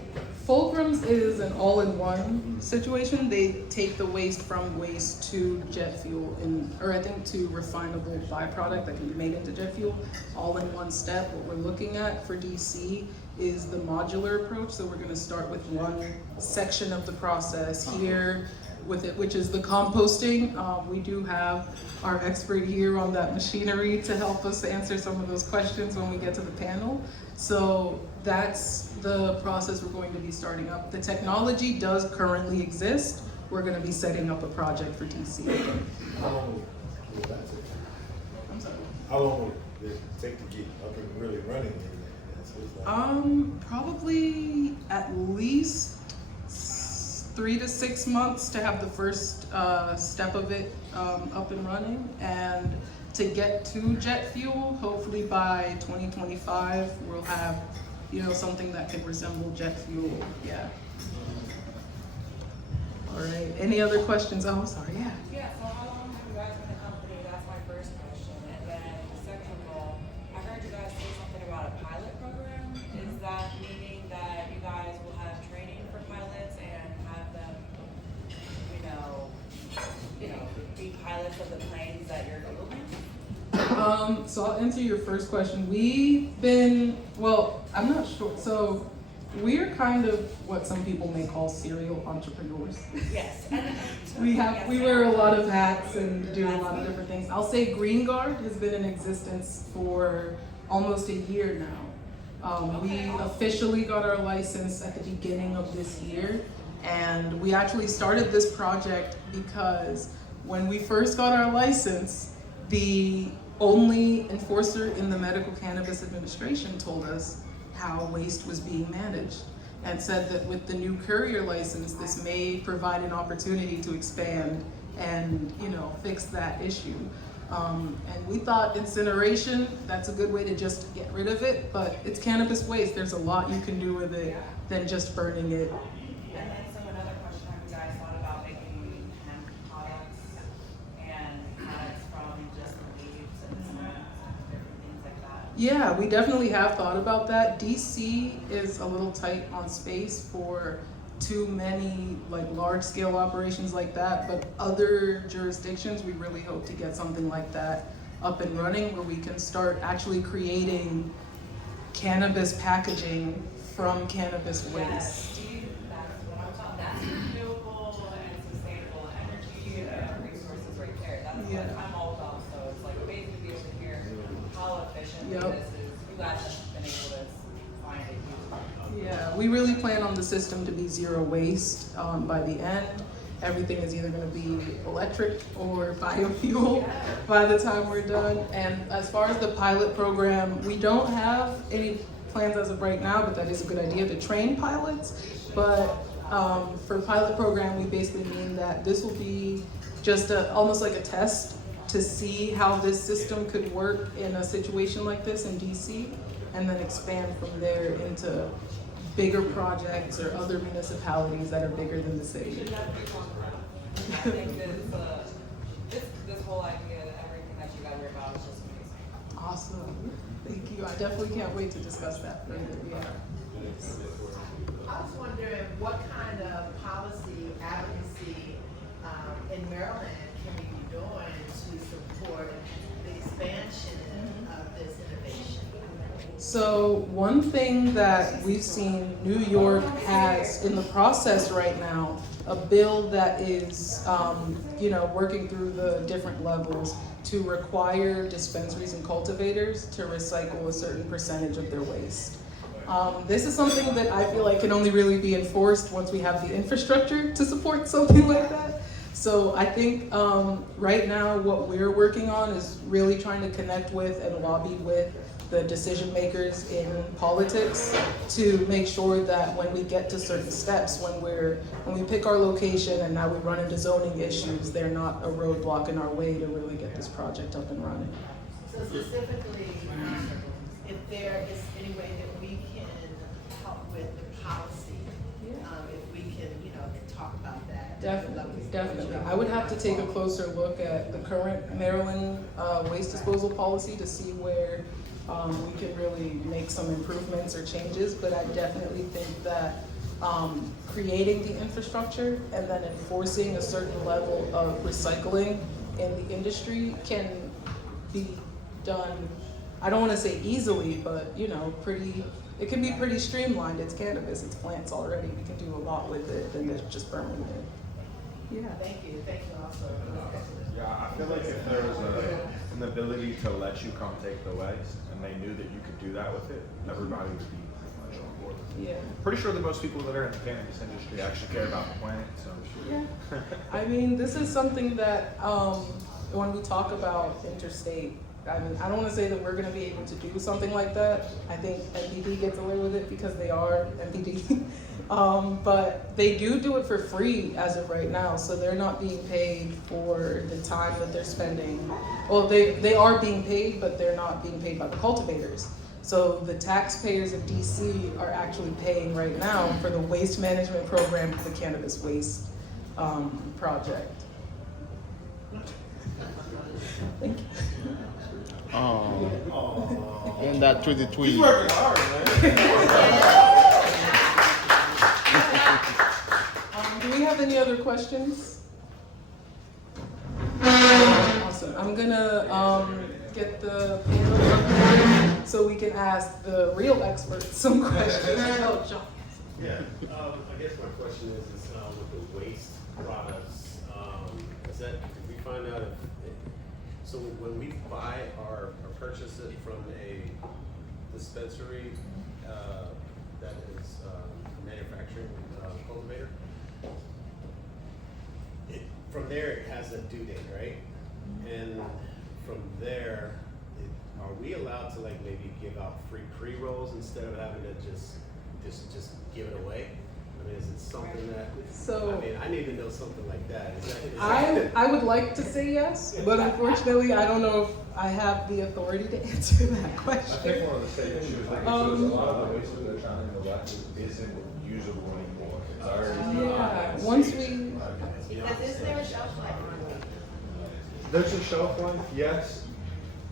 Fulcrum's is an all-in-one situation. They take the waste from waste to jet fuel, or I think to refinable byproduct that can be made into jet fuel, all in one step. What we're looking at for DC is the modular approach. So we're going to start with one section of the process here with it, which is the composting. We do have our expert here on that machinery to help us answer some of those questions when we get to the panel. So that's the process we're going to be starting up. The technology does currently exist. We're going to be setting up a project for DC. How long will that take? I'm sorry. How long will it take to get up and really running? That's what it's like. Probably at least 3 to 6 months to have the first step of it up and running, and to get to jet fuel, hopefully by 2025 we'll have something that can resemble jet fuel. Yeah. All right, any other questions? Oh, I'm sorry. Yeah. Yeah, so how long have you guys been a company? That's my first question. And then second of all, I heard you guys say something about a pilot program. Is that meaning that you guys will have training for pilots and have them, be pilots of the planes that you're building? So I'll answer your first question. I'm not sure. So we're kind of what some people may call serial entrepreneurs. Yes. We wear a lot of hats and do a lot of different things. I'll say GreenGaurd has been in existence for almost a year now. We officially got our license at the beginning of this year, and we actually started this project because when we first got our license, the only enforcer in the Medical Cannabis Administration told us how waste was being managed, and said that with the new courier license, this may provide an opportunity to expand and fix that issue. And we thought incineration, that's a good way to just get rid of it, but it's cannabis waste. There's a lot you can do with it than just burning it. And then so another question, have you guys thought about making hemp products and products from just the leaves and the stems and different things like that? Yeah, we definitely have thought about that. DC is a little tight on space for too many like large scale operations like that, but other jurisdictions, we really hope to get something like that up and running where we can start actually creating cannabis packaging from cannabis waste. Yes, see, that's what I'm talking, that's renewable and sustainable energy resources right there. That's Yeah. what I'm all about, so it's like amazing to be able to hear how efficient Yep. this is. You guys have been able to find it. Yeah, we really plan on the system to be zero waste by the end. Everything is either going to be electric or biofuel by the time we're done. And as far as the pilot program, we don't have any plans as of right now, but that is a good idea to train pilots. But for pilot program, we basically mean that this will be just almost like a test to see how this system could work in a situation like this in DC, and then expand from there into bigger projects or other municipalities that are bigger than the city. I think this whole idea, everything that you guys are about is just amazing. Awesome. Thank you. I definitely can't wait to discuss that further. Yeah. I was wondering what kind of policy advocacy in Maryland can we be doing to support the expansion of this innovation? So one thing that we've seen New York has in the process right now, a bill that is, working through the different levels to require dispensaries and cultivators to recycle a certain percentage of their waste. This is something that I feel like can only really be enforced once we have the infrastructure to support something like that. So I think right now what we're working on is really trying to connect with and lobby with the decision makers in politics to make sure that when we get to certain steps, when we pick our location and now we run into zoning issues, they're not a roadblock in our way to really get this project up and running. So specifically, if there is any way that we can help with the policy, if we can, talk about that. Definitely. I would have to take a closer look at the current Maryland waste disposal policy to see where we can really make some improvements or changes, but I definitely think that creating the infrastructure and then enforcing a certain level of recycling in the industry can be done, I don't want to say easily, but it can be pretty streamlined. It's cannabis, it's plants already. We can do a lot with it than just burning it. Yeah. Thank you also. Yeah, I feel like if there was an ability to let you come take the waste, and they knew that you could do that with it, everybody would be pretty much on board. Yeah. Pretty sure that most people that are in the cannabis industry actually care about the planet, so. Yeah. I mean, this is something that when we talk about interstate, I don't want to say that we're going to be able to do something like that. I think MPD gets away with it because they are MPD. But they do it for free as of right now, so they're not being paid for the time that they're spending. Well, they are being paid, but they're not being paid by the cultivators. So the taxpayers of DC are actually paying right now for the waste management program for the cannabis waste project. Thank you. And that to the tweet. He's working hard, man. Do we have any other questions? Awesome. I'm gonna get the panel up here so we can ask the real experts some questions. Oh, John. Yeah, I guess my question is with the waste products, is that, did we find out if, so when we buy or purchase it from a dispensary that is a manufacturing cultivator, from there it has a due date, right? And from there, are we allowed to like maybe give out free pre-rolls instead of having to just give it away? I mean, is it something that, I need to know something like that. Is that I would like to say yes, but unfortunately, I don't know if I have the authority to answer that question. I think one of the same issues is a lot of the waste that they're trying to collect isn't usable anymore. It's already once we. Because is there a shelf life on it? There's a shelf life, yes.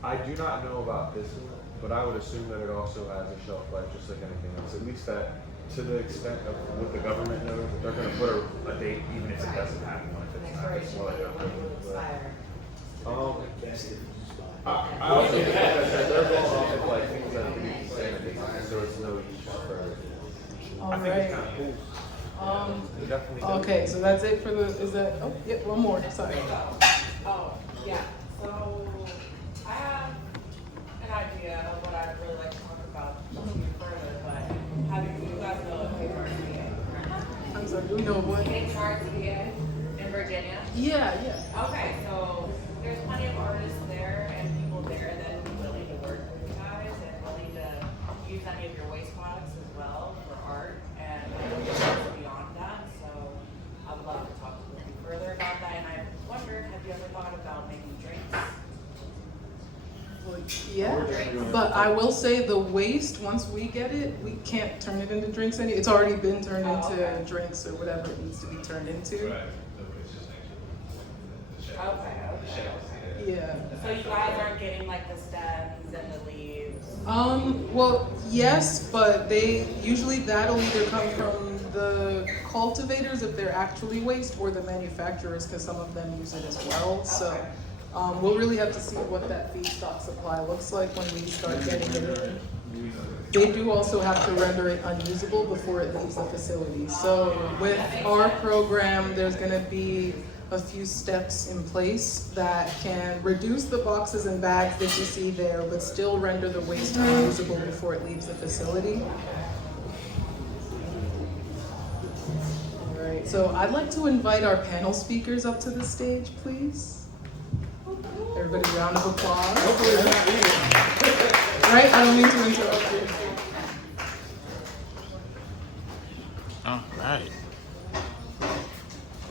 I do not know about this one. but I would assume that it also has a shelf life just like anything else. At least that, to the extent of what the government knows, that they're going to put a date even if it doesn't have one. If it's not, it's more like I also think that they're going off of like things that can be sanitized, so it's no use for. All I think it's right. kind of cool. Definitely. Okay, so that's it for the, is that, oh, yeah, one more, sorry. Oh, yeah, so I have an idea of what I'd really like to talk about further, but how do you guys know of HRCA? I'm sorry, do we know what? HRCA in Virginia? Yeah, yeah. Okay, so there's plenty of artists there and people there that would be willing to work with you guys and willing to use any of your waste products as well for art and beyond that. So I would love to talk to you further about that. And I wondered, have you ever thought about making drinks? Well, yeah, but I will say the waste, once we get it, we can't turn it into drinks it's already been turned into drinks or whatever it needs to be turned into. Okay. Yeah. So you guys aren't getting like the stems and the leaves? Well, yes, but usually that'll either come from the cultivators if they're actually waste or the manufacturers because some of them use it as well. So we'll really have to see what that feedstock supply looks like when we start getting it in. They do also have to render it unusable before it leaves the facility. So with our program, there's gonna be a few steps in place that can reduce the boxes and bags that you see there, but still render the waste unusable before it leaves the facility. All right, so I'd like to invite our panel speakers up to the stage, please. Everybody, round of applause. Right, I don't mean to interrupt you. All right.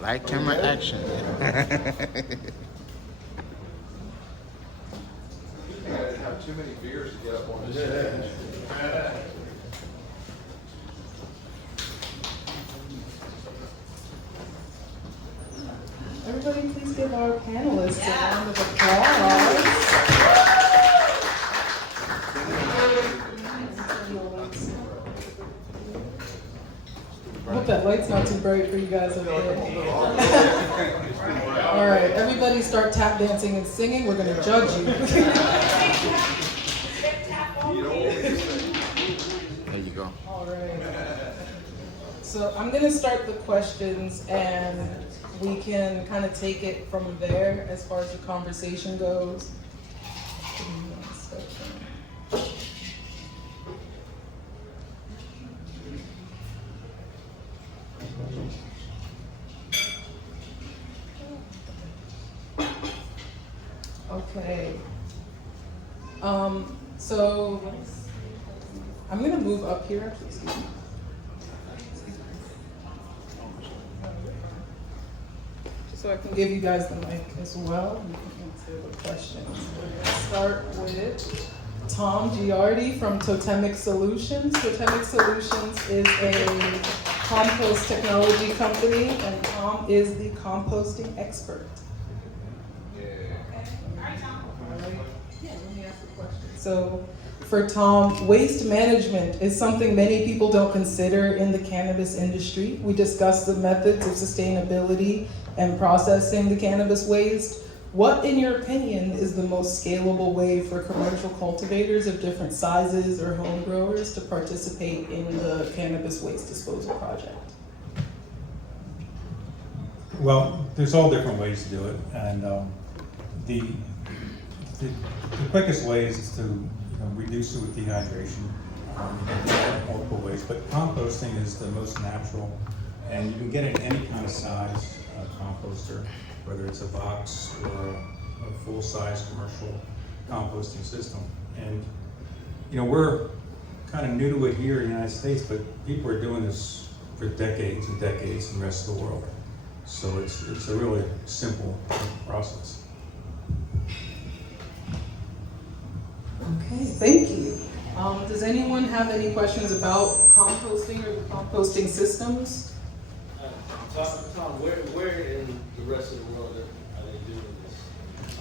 Light, camera, action. I didn't have too many beers to get up on this stage. Everybody, please give our panelists a round of applause. I hope that light's not too bright for you guys over there. All right, everybody start tap dancing and singing. We're gonna judge you. There you go. All right. So I'm gonna start the questions and we can kind of take it from there as far as the conversation goes. Give me 1 second. Okay. So I'm gonna move up here, actually, excuse me. Just so I can give you guys the mic as well. You can answer the questions. We're gonna start with Tom Giardi from Totemic Solutions. Totemic Solutions is a compost technology company, and Tom is the composting expert. So for Tom, waste management is something many people don't consider in the cannabis industry. We discussed the methods of sustainability and processing the cannabis waste. What, in your opinion, is the most scalable way for commercial cultivators of different sizes or home growers to participate in the cannabis waste disposal project? Well, there's all different ways to do it, and the quickest way is to reduce it with dehydration. You can do that multiple ways, but composting is the most natural, and you can get it in any kind of size composter, whether it's a box or a full-size commercial composting system. And we're kind of new to it here in the United States, but people are doing this for decades and decades in the rest of the world. So it's a really simple process. Okay, thank you. Does anyone have any questions about composting or the composting systems? Tom, where in the rest of the world are they doing this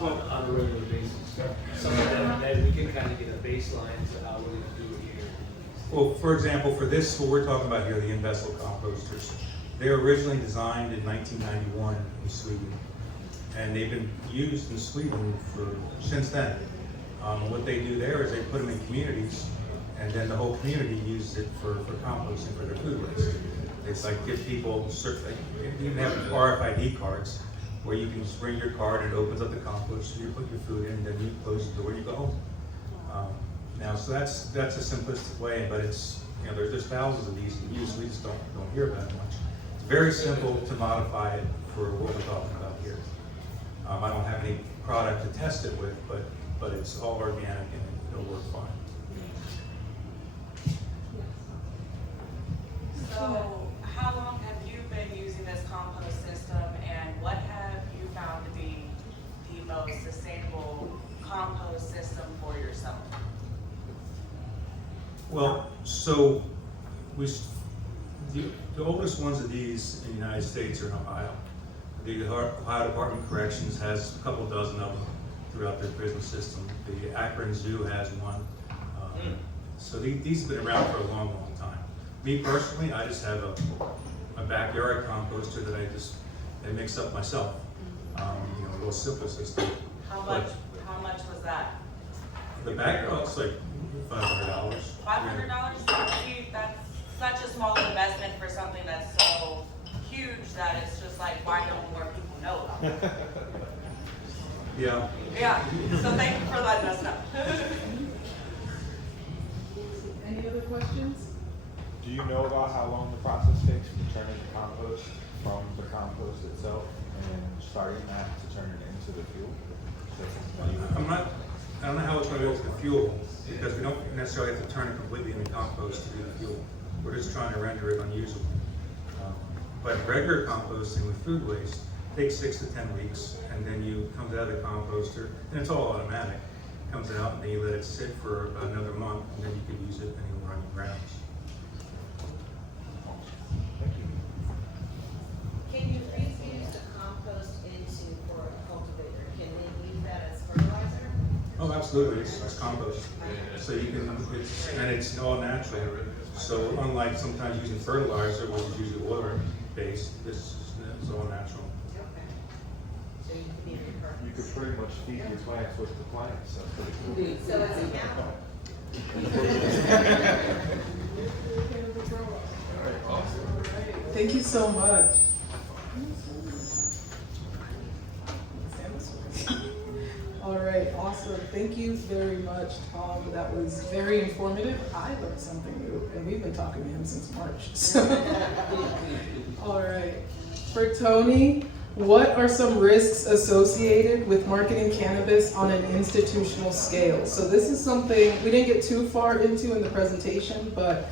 on a regular basis? Something that we can kind of get a baseline to how we're gonna do it here? Well, for example, for this, what we're talking about here, the in-vessel composters, they were originally designed in 1991 in Sweden, and they've been used in Sweden since then. What they do there is they put them in communities, and then the whole community uses it for composting for their food waste. It's like give people, you can have RFID cards where you can just bring your card and it opens up the compost, you put your food in, then you close the door, you go home. Now, so that's a simplistic way, but it's, you know, there's thousands of these in use, we just don't hear about it much. It's very simple to modify it for what we're talking about here. I don't have any product to test it with, but it's all organic and it'll work fine. So, how long have you been using this compost system, and what have you found to be the most sustainable compost system for yourself? Well, so the oldest ones of these in the United States are in Ohio. The Ohio Department of Corrections has a couple dozen of them throughout their prison system. The Akron Zoo has one. So these have been around for a long, long time. Me personally, I just have a backyard composter that I mix up myself. You know, a little simple system. How much was that? The backyard, it's like $500. $500? See, that's such a small investment for something that's so huge that it's just like, why don't more people know about it? Yeah. Yeah, so thank you for letting us know. Any other questions? Do you know about how long the process takes to turn into compost from the compost itself and starting that to turn it into the fuel? I don't know how it's going to go to the fuel, because we don't necessarily have to turn it completely into compost to do the fuel. We're just trying to render it unusable. But regular composting with food waste takes 6 to 10 weeks, and then you comes out of the composter, and it's all automatic. Comes out, and then you let it sit for about another month, and then you can use it anywhere on your grounds. Can you refuse the compost for a cultivator? Can they use that as fertilizer? Oh, absolutely, it's compost. So you can, it's all natural. So unlike sometimes using fertilizer, which is usually water-based, this is all natural. You could pretty much feed your plants with the plants. That's pretty cool. So it's a cow. Thank you so much. All right, awesome. Thank you very much, Tom. That was very informative. I learned something new, and we've been talking to him since March. So. All right. For Tony, what are some risks associated with marketing cannabis on an institutional scale? So this is something we didn't get too far into in the presentation, but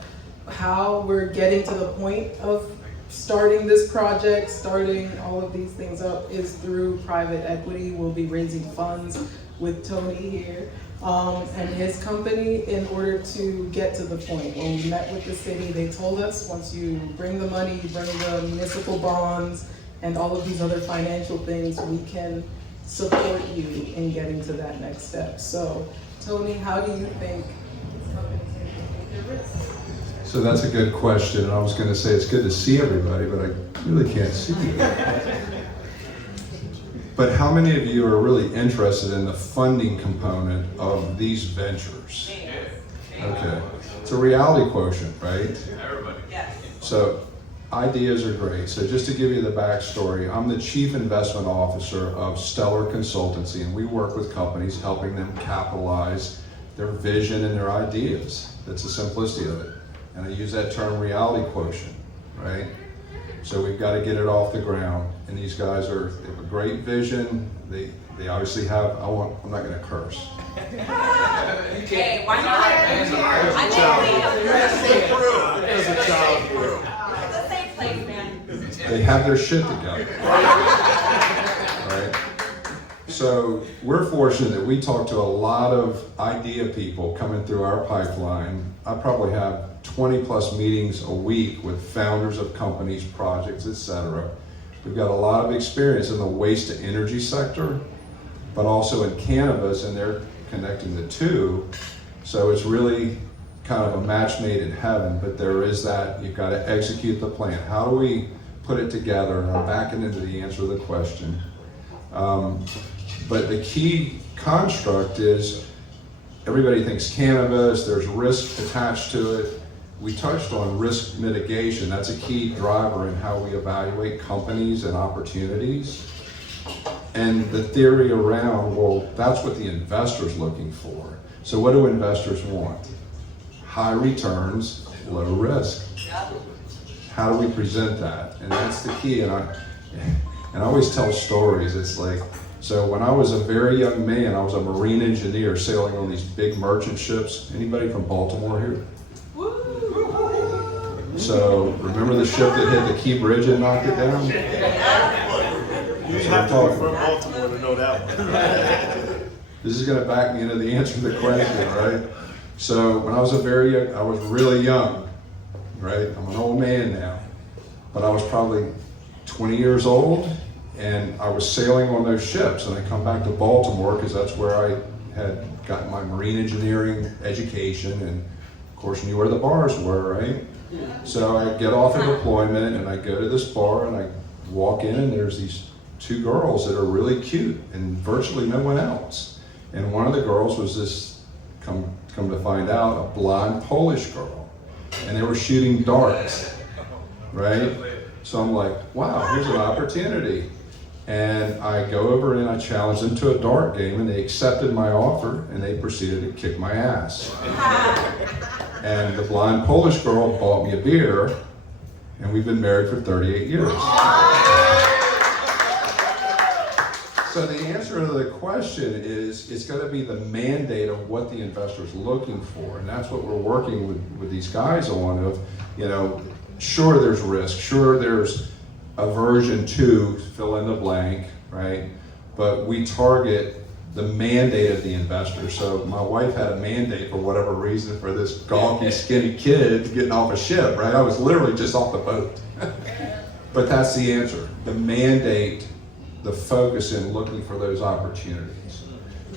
how we're getting to the point of starting this project, starting all of these things up is through private equity. We'll be raising funds with Tony here and his company in order to get to the point. When we met with the city, they told us once you bring the money, you bring the municipal bonds and all of these other financial things, we can support you in getting to that next step. So Tony, how do you think this company can take their risks? So that's a good question, and I was going to say it's good to see everybody, but I really can't see you. But how many of you are really interested in the funding component of these ventures? Okay, it's a reality quotient, right? Everybody. Yes. So ideas are great. So just to give you the backstory, I'm the Chief Investment Officer of Stellar Consultancy, and we work with companies helping them capitalize their vision and their ideas. That's the simplicity of it. And I use that term reality quotient, right? So we've got to get it off the ground. And these guys they have a great vision. They obviously have, I'm not going to curse. Hey, why not? I think it's a safe place, man. They have their shit together. Right? So we're fortunate that we talk to a lot of idea people coming through our pipeline. I probably have 20 plus meetings a week with founders of companies, projects, etc. We've got a lot of experience in the waste to energy sector, but also in cannabis, and they're connecting the two. So it's really kind of a match made in heaven, but there is that, you've got to execute the plan. How do we put it together? And I'm backing into the answer to the question. But the key construct is, everybody thinks cannabis, there's risk attached to it. We touched on risk mitigation. That's a key driver in how we evaluate companies and opportunities. And the theory around, well, that's what the investor's looking for. So what do investors want? High returns, low risk. How do we present that? And that's the key. And I always tell stories. It's like, so when I was a very young man, I was a marine engineer sailing on these big merchant ships. Anybody from Baltimore here? So remember the ship that hit the Key Bridge and knocked it down? You have to be from Baltimore to know that one. This is going to back me into the answer to the question, right? So when I was I was really young, right? I'm an old man now, but I was probably 20 years old, and I was sailing on those ships, and I come back to Baltimore because that's where I had gotten my marine engineering education, and of course knew where the bars were, right? So I get off of deployment and I go to this bar and I walk in, and there's these two girls that are really cute and virtually no one else. And one of the girls was this, come to find out, a blonde Polish girl. And they were shooting darts, right? So I'm like, wow, here's an opportunity. And I go over and I challenge them to a dart game, and they accepted my offer, and they proceeded to kick my ass. And the blonde Polish girl bought me a beer, and we've been married for 38 years. So the answer to the question is, it's going to be the mandate of what the investor's looking for. And that's what we're working with these guys on, of, you know, sure there's risk, sure there's aversion to fill in the blank, right? But we target the mandate of the investor. So my wife had a mandate for whatever reason for this gawky, skinny kid getting off a ship, right? I was literally just off the boat. But that's the answer. The mandate, the focus in looking for those opportunities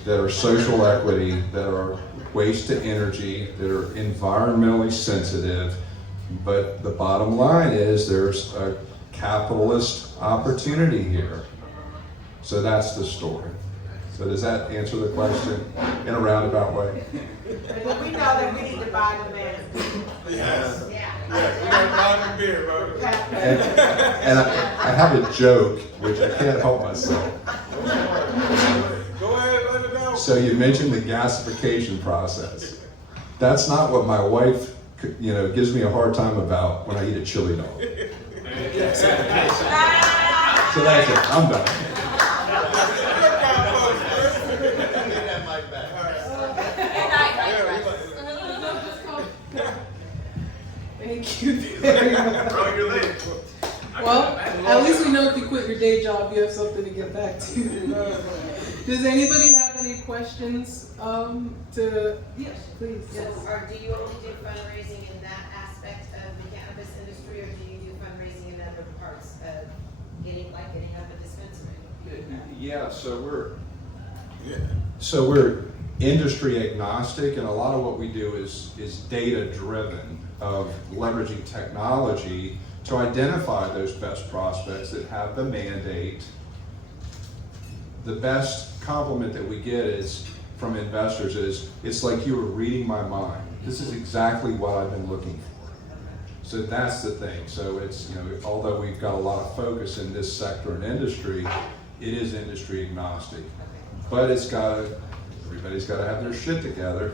that are social equity, that are waste to energy, that are environmentally sensitive. But the bottom line is there's a capitalist opportunity here. So that's the story. So does that answer the question in a roundabout way? But we know that we need to buy the man. Yes. Yeah. We gotta buy them beer, bro. And I have a joke, which I can't help myself. Go ahead, let it go. So you mentioned the gasification process. That's not what my wife, you know, gives me a hard time about when I eat a chili dog. So that's it, I'm done. Thank you very much. Well, at least we know if you quit your day job, you have something to get back to. Does anybody have any questions? Yes, please. Yes. So, do you only do fundraising in that aspect of the cannabis industry, or do you do fundraising in other parts of getting up a dispensary? Yeah, so we're industry agnostic, and a lot of what we do is data driven, of leveraging technology to identify those best prospects that have the mandate. The best compliment that we get is from investors is, it's like you were reading my mind. This is exactly what I've been looking for. So that's the thing. So it's, you know, although we've got a lot of focus in this sector and industry, it is industry agnostic. But everybody's got to have their shit together.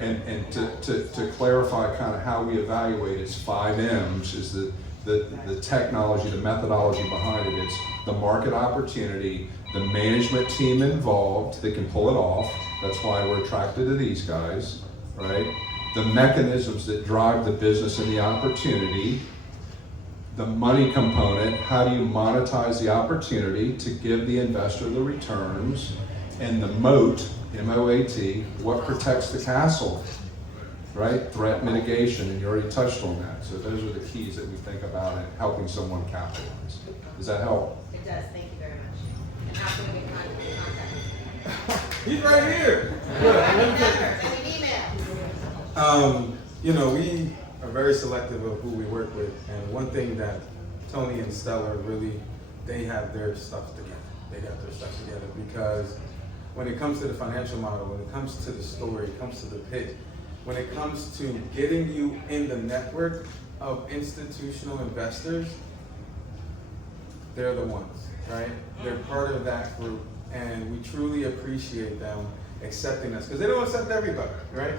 and to clarify kind of how we evaluate, it's 5 M's, is the technology, the methodology behind it. It's the market opportunity, the management team involved that can pull it off. That's why we're attracted to these guys, right? The mechanisms that drive the business and the opportunity, the money component, how do you monetize the opportunity to give the investor the returns, and the moat, M-O-A-T, what protects the castle, right? Threat mitigation, and you already touched on that. So those are the keys that we think about in helping someone capitalize. Does that help? It does, thank you very much. And how can we get in contact? He's right here. Send an email. You know, we are very selective of who we work with, and one thing that Tony and Stella really, they have their stuff together. They got their stuff together because when it comes to the financial model, when it comes to the story, it comes to the pitch, when it comes to getting you in the network of institutional investors, they're the ones, right? They're part of that group, and we truly appreciate them accepting us, because they don't accept everybody, right?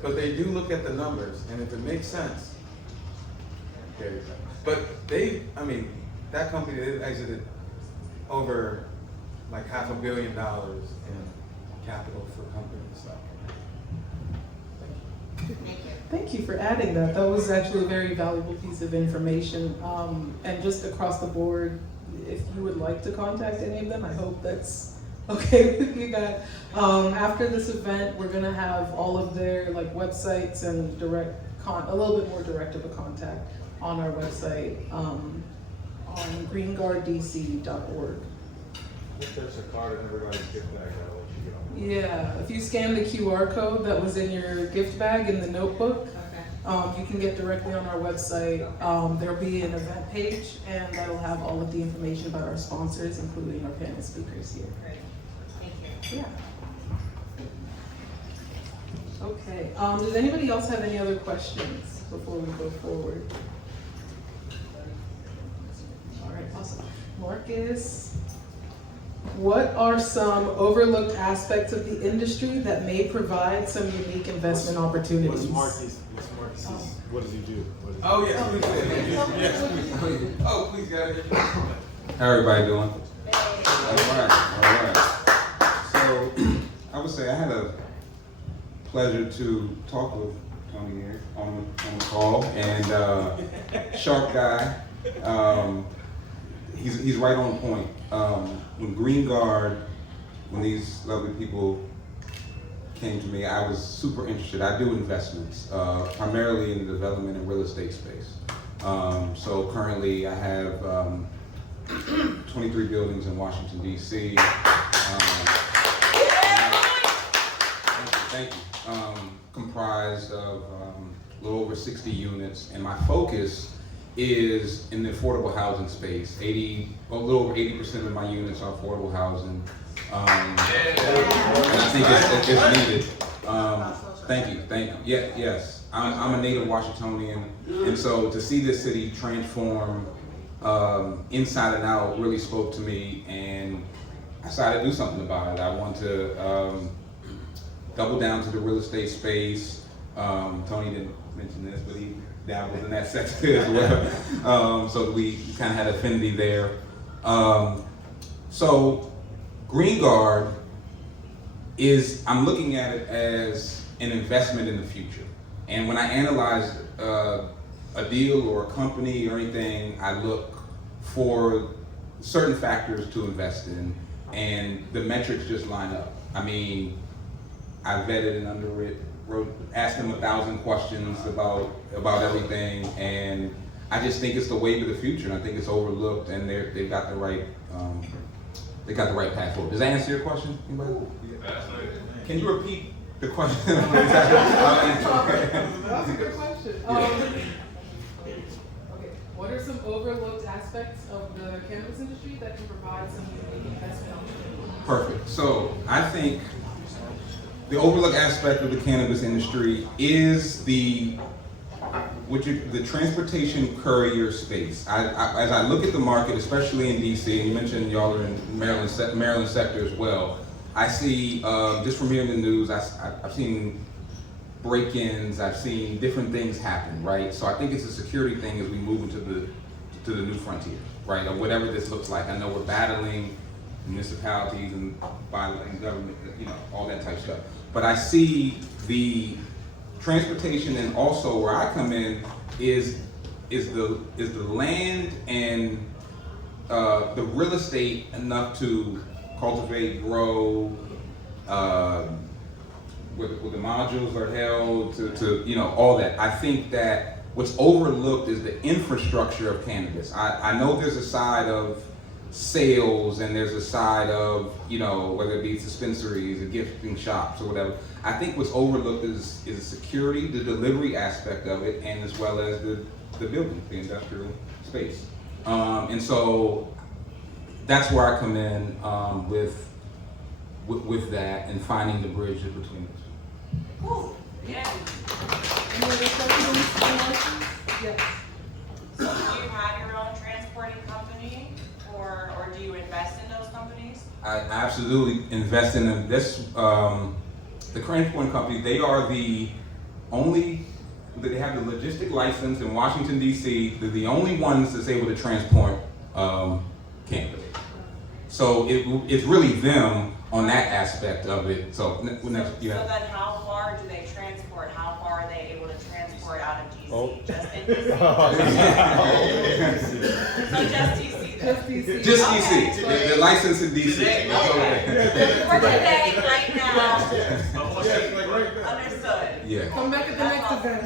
But they do look at the numbers, and if it makes sense, there you go. But they, I mean, that company, they exited over like $500 million in capital for companies. So. Thank you for adding that. That was actually a very valuable piece of information. And just across the board, if you would like to contact any of them, I hope that's okay with you guys. After this event, we're gonna have all of their like websites and a little bit more direct of a contact on our website on greenguarddc.org. I think there's a card in everybody's gift bag that'll let you get on. Yeah, if you scan the QR code that was in your gift bag in the notebook, you can get directly on our website. There'll be an event page, and that'll have all of the information about our sponsors, including our panel speakers here. Great. Thank you. Yeah. Okay, does anybody else have any other questions before we go forward? All right, awesome. Marcus, what are some overlooked aspects of the industry that may provide some unique investment opportunities? What's Marcus? What does he do? Oh, yes, please. Yes, please. Oh, please, guys. How everybody doing? All right. So, I would say I had a pleasure to talk with Tony here on the call, and sharp guy. He's right on point. When GreenGaurd, when these lovely people came to me, I was super interested. I do investments, primarily in the development and real estate space. So currently I have 23 buildings in Washington, D.C. Thank you. Comprised of a little over 60 units, and my focus is in the affordable housing space. A little over 80% of my units are affordable housing. And I think it's needed. Thank you. Yes. I'm a native Washingtonian, and so to see this city transform inside and out really spoke to me, and I decided to do something about it. I want to double down to the real estate space. Tony didn't mention this, but he dabbled in that sector as well. So we kind of had affinity there. So GreenGaurd I'm looking at it as an investment in the future. And when I analyze a deal or a company or anything, I look for certain factors to invest in, and the metrics just line up. I mean, I vetted and asked them 1,000 questions about everything, and I just think it's the wave of the future, and I think it's overlooked, and they've got the right path forward. Does that answer your question? Anybody? Can you repeat the question? That's a good question. Okay, what are some overlooked aspects of the cannabis industry that can provide some unique investment opportunities? Perfect. So I think the overlooked aspect of the cannabis industry is the transportation courier space. As I look at the market, especially in DC, and you mentioned y'all are in Maryland sector as well, I see, just from hearing the news, I've seen break-ins, I've seen different things happen, right? So I think it's a security thing as we move into the new frontier, right? Or whatever this looks like. I know we're battling municipalities and government, all that type of stuff. But I see the transportation, and also where I come in is the land and the real estate enough to cultivate, grow, where the modules are held, to all that. I think that what's overlooked is the infrastructure of cannabis. I know there's a side of sales and there's a side of, you know, whether it be dispensaries or gifting shops or whatever. I think what's overlooked is the security, the delivery aspect of it, and as well as the building, the industrial space. And so that's where I come in with that and finding the bridge between the two. Cool. Yeah. Any other questions? Yes. So do you have your own transporting company, or do you invest in those companies? I absolutely invest in them. The transport company, they are the only, they have the logistic license in Washington, D.C. They're the only ones that's able to transport cannabis. So it's really them on that aspect of it. So next, So then how far do they transport? How far are they able to transport out of DC? Just in DC? So just DC then? Just Okay. DC. The license in DC. Okay. For today, right now. Understood. Yeah. Come back at the next event.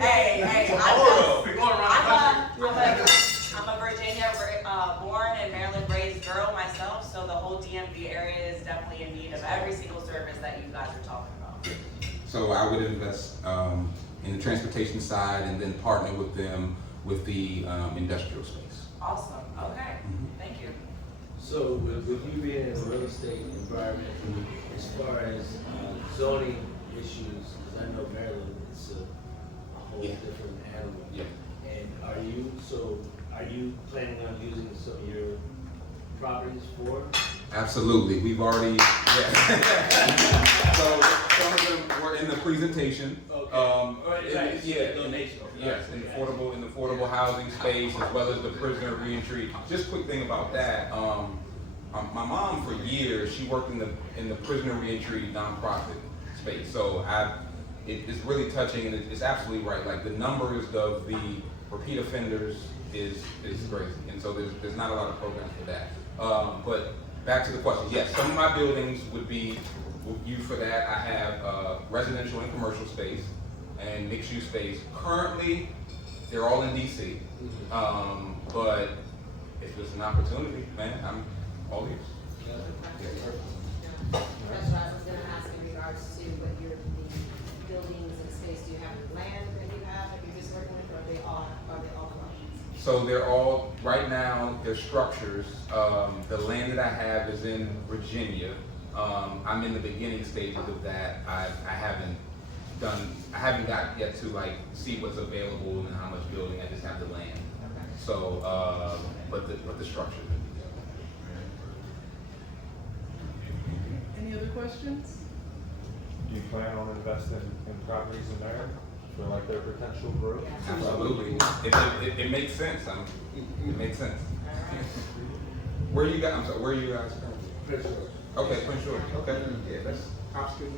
Hey, I'm a Virginia born and Maryland raised girl myself, so the whole DMV area is definitely in need of every single service that you guys are talking about. So I would invest in the transportation side and then partner with them with the industrial space. Awesome. Okay. Thank you. So with you being in a real estate environment, as far as zoning issues, because I know Maryland is a whole different animal. Yeah. And are you planning on using some of your properties for? Absolutely. We've already, So some of them were in the presentation. Right. Yes, in the affordable housing space as well as the prisoner reentry. Just a quick thing about that. My mom for years, she worked in the prisoner reentry nonprofit space. So it's really touching, and it's absolutely right. Like the numbers of the repeat offenders is crazy, and so there's not a lot of programs for that. But back to the question, yes, some of my buildings would be used for that. I have residential and commercial space and mixed use space. Currently, they're all in DC, but if there's an opportunity, man, I'm all ears. That's what I was gonna ask in regards to what the buildings and space, do you have land that you have that you're just working with, or are they all commercial? So they're all, right now, they're structures. The land that I have is in Virginia. I'm in the beginning stages of that. I haven't got yet to like see what's available and how much building. I just have the land. Okay. So, but the structure. Any other questions? Do you plan on investing in properties in there for like their potential growth? Absolutely. It makes sense. It makes sense. Where are you guys? I'm sorry. Where are you guys from? Prince George. Okay, Prince George. Okay. Yeah, that's top school.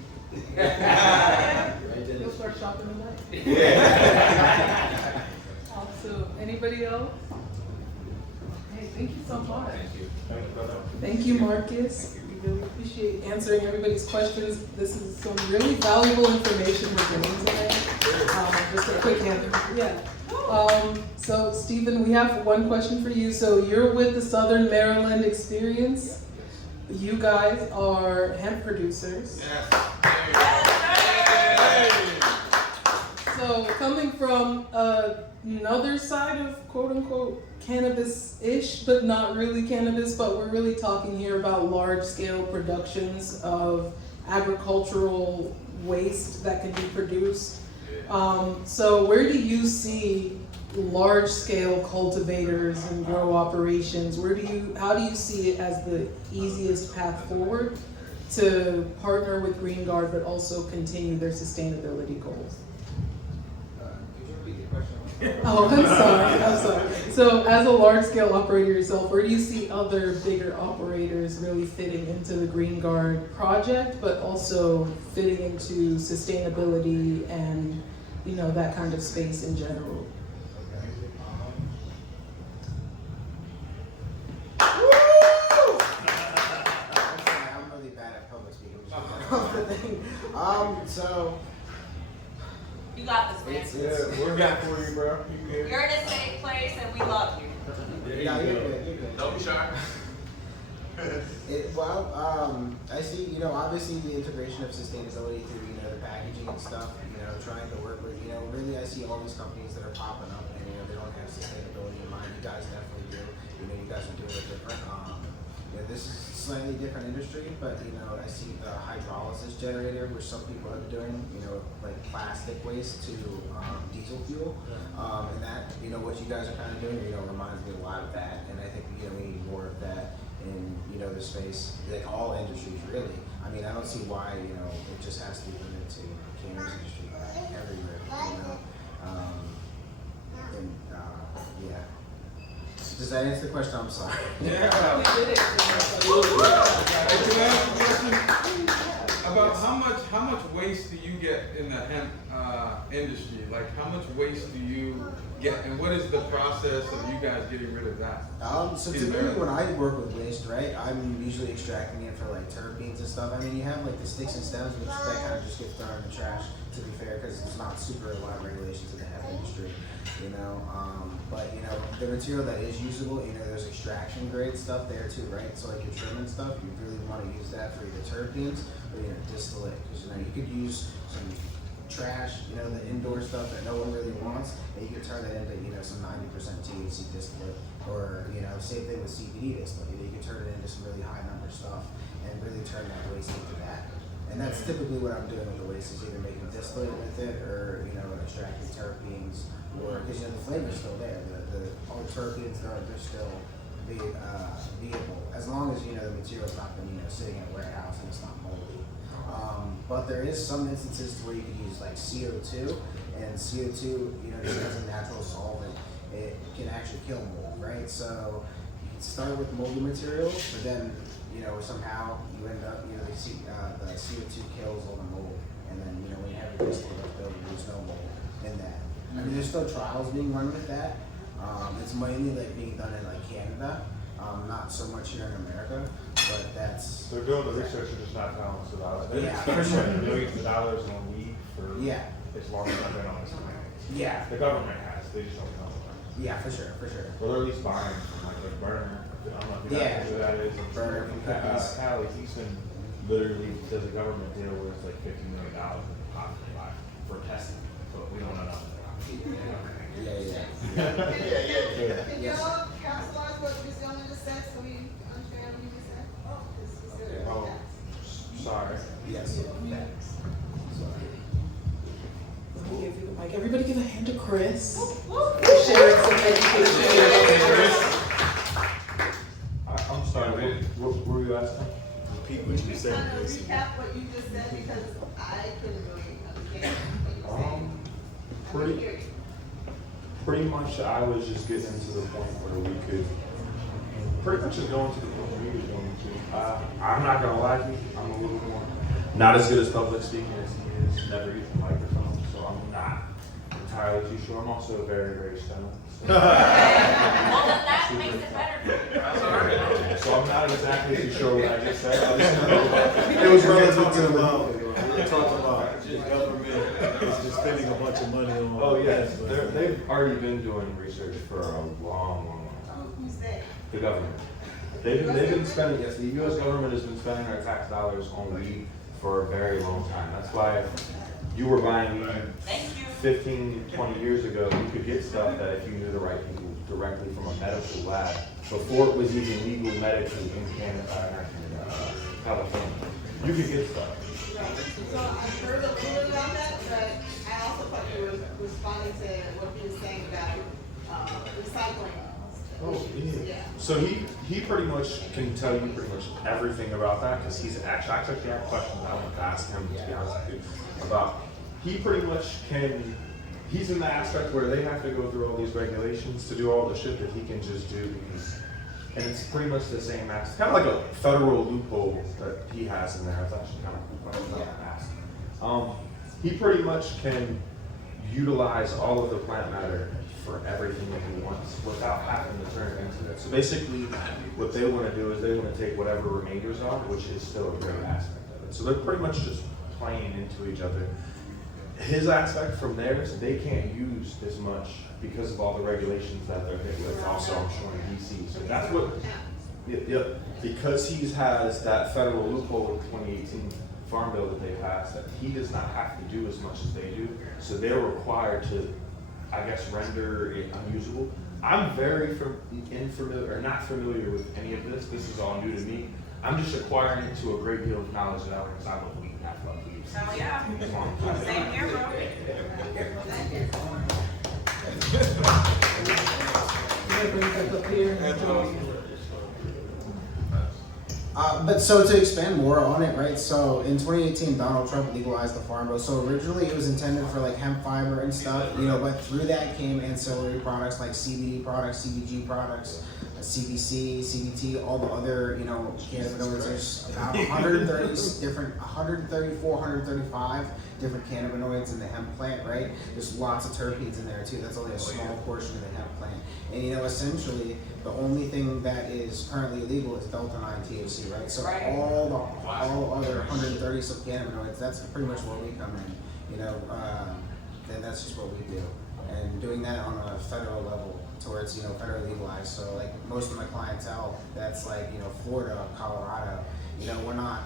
You'll start shopping tonight. Yeah. Awesome. Anybody else? Hey, thank you so much. Thank you. Thank you, Marcus. We really appreciate answering everybody's questions. This is some really valuable information we're bringing today. Just a quick answer. Yeah. So, Stephen, we have one question for you. So, you're with the Southern Maryland Experience. You guys are hemp producers. So, coming from another side of quote-unquote cannabis-ish, but not really cannabis, but we're really talking here about large-scale productions of agricultural waste that can be produced. So where do you see large-scale cultivators and grow operations? How do you see it as the easiest path forward to partner with GreenGaurd, but also continue their sustainability goals? Could you repeat the question? Oh, I'm sorry. So as a large-scale operator yourself, where do you see other bigger operators really fitting into the GreenGaurd project, but also fitting into sustainability and, you know, that kind of space in general? I'm really bad at public speaking. So You got this, man. Yeah, we're back for you, bro. You good? You're in a safe place and we love you. Yeah, you're good, you're good. Don't be shy. I see, obviously the integration of sustainability through, the packaging and stuff, trying to work with, really I see all these companies that are popping up and, they don't have sustainability in mind. You guys definitely do. You guys are doing it different. This is a slightly different industry, but, I see the hydrolysis generator, which some people are doing, like plastic waste to diesel fuel. And that, what you guys are kind of doing, reminds me a lot of that. And I think, we need more of that in the space, like all industries really. I mean, I don't see why it just has to be limited to the cannabis industry, everywhere. Yeah. Does that answer the question? I'm sorry. Yeah. Can I ask a question about how much waste do you get in the hemp industry? Like, how much waste do you get, and what is the process of you guys getting rid of that? So typically when I work with waste, right, I'm usually extracting it for like terpenes and stuff. I mean, you have like the sticks and stems, which that kind of just gets thrown in the trash, to be fair, because it's not super a lot of regulations in the hemp industry, but the material that is usable, there's extraction grade stuff there too, right? So like your trim and stuff, you really want to use that for either terpenes or distillate, because you could use some trash, the indoor stuff that no one really wants, and you can turn it into, some 90% THC distillate, or, same thing with CBD distillate, you can turn it into some really high number stuff, and really turn that waste into that. And that's typically what I'm doing with the waste, is either making distillate with it, or, extracting terpenes, or, because, the flavor's still there, all the terpenes, they're still viable, as long as, the material's not been, sitting in a warehouse and it's not moldy. But there is some instances where you can use like CO2, and CO2, just as a natural solvent, it can actually kill mold, right? So you can start with moldy material, but then, somehow you end up, the CO2 kills all the mold, and then, when you have your distillate building, there's no mold in that. I mean, there's still trials being run with that. It's mainly like being done in like Canada, not so much here in America, but that's... They're doing the research and just not telling us about it. Yeah, for sure. Millions of dollars on weed for as long as I've been on this planet. Yeah. The government has, they just don't tell us. Yeah, for sure. Well, they're at least buying from like Burner. I don't know if you know who that is. Burner from cookies. Hallie, he's been literally, does a government deal where it's like $50 million in the pocket for testing, but we don't know nothing. Yeah. Can y'all capitalize what Ms. Dillon just said, so we understand what you just said? Oh, sorry. Yes. Let me give you the mic. Everybody give a hand to Chris. Sharing some education. I'm sorry, what were you asking? Repeat what you said. Kind of recap what you just said, because I couldn't really understand what you were saying. I didn't hear you. Pretty much, I was just getting to the point where we could pretty much just go into the point where we were going to. I'm not gonna lie to you, I'm a little more not as good as public speaking as he is. Never used a microphone, so I'm not entirely too sure. I'm also very, very stoned. So. Well, then that makes it better. So I'm not exactly too sure what I just said. It was relative to the law. We're talking about the government is just spending a bunch of money on. Oh yes, they've already been doing research for a long time. Who's that? The government. They've been spending. Yes, the U.S. government has been spending our tax dollars on weed for a very long time. That's why you were buying weed 15, 20 years ago. You could get stuff that if you knew the right people directly from a medical lab before it was even legal medically in Canada, California. You could get stuff. So I've heard a little bit about that, but I also thought you were responding to what he was saying about recycling. Oh, yeah. So he pretty much can tell you pretty much everything about that, because he's actually, I actually have questions I want to ask him, to be honest with you, about, he pretty much can, he's in the aspect where they have to go through all these regulations to do all the shit that he can just do, because, and it's pretty much the same as, kind of like a federal loophole that he has in there. It's actually kind of a cool question I ask. He pretty much can utilize all of the plant matter for everything that he wants without having to turn it into it. So basically, what they want to do is they want to take whatever remainders are, which is still a great aspect of it. So they're pretty much just playing into each other. his aspect from theirs, they can't use as much because of all the regulations that they're hit with. Also, I'm sure in DC. So that's what. Yep. Because he has that federal loophole with 2018 Farm Bill that they passed, that he does not have to do as much as they do. So they're required to, I guess, render it unusable. I'm very unfamiliar, or not familiar with any of this. This is all new to me. I'm just acquiring it to a great deal of knowledge now because I love weed. I love weed. Hell yeah. Same here, bro. But so to expand more on it, right? So in 2018, Donald Trump legalized the Farm Bill. So originally it was intended for like hemp fiber and stuff, you know, but through that came ancillary products like CBD products, CBG products, CBC, CBT, all the other, you know, cannabinoids. There's about 134, 135 different cannabinoids in the hemp plant, right? There's lots of terpenes in there too. That's only a small portion of the hemp plant. And you know, essentially, the only thing that is currently illegal is delta-9 THC, right? So all other 130 some cannabinoids, that's pretty much where we come in, you know, then that's just what we do. And doing that on a federal level towards, you know, federally legalized. So like most of my clientele, that's like, you know, Florida, Colorado, you know, we're not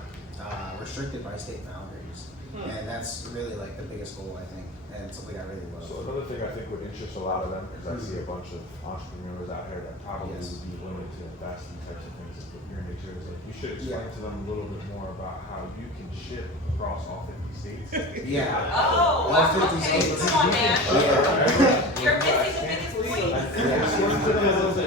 restricted by state boundaries. And that's really like the biggest goal, I think, and something I really love. So another thing I think would interest a lot of them, because I see a bunch of entrepreneurs out here that probably would be willing to invest in types of things that put your nature is like, you should explain to them a little bit more about how you can ship across all 50 states. Yeah. Oh, all 50 okay. states. Come on, man. You're missing the biggest point.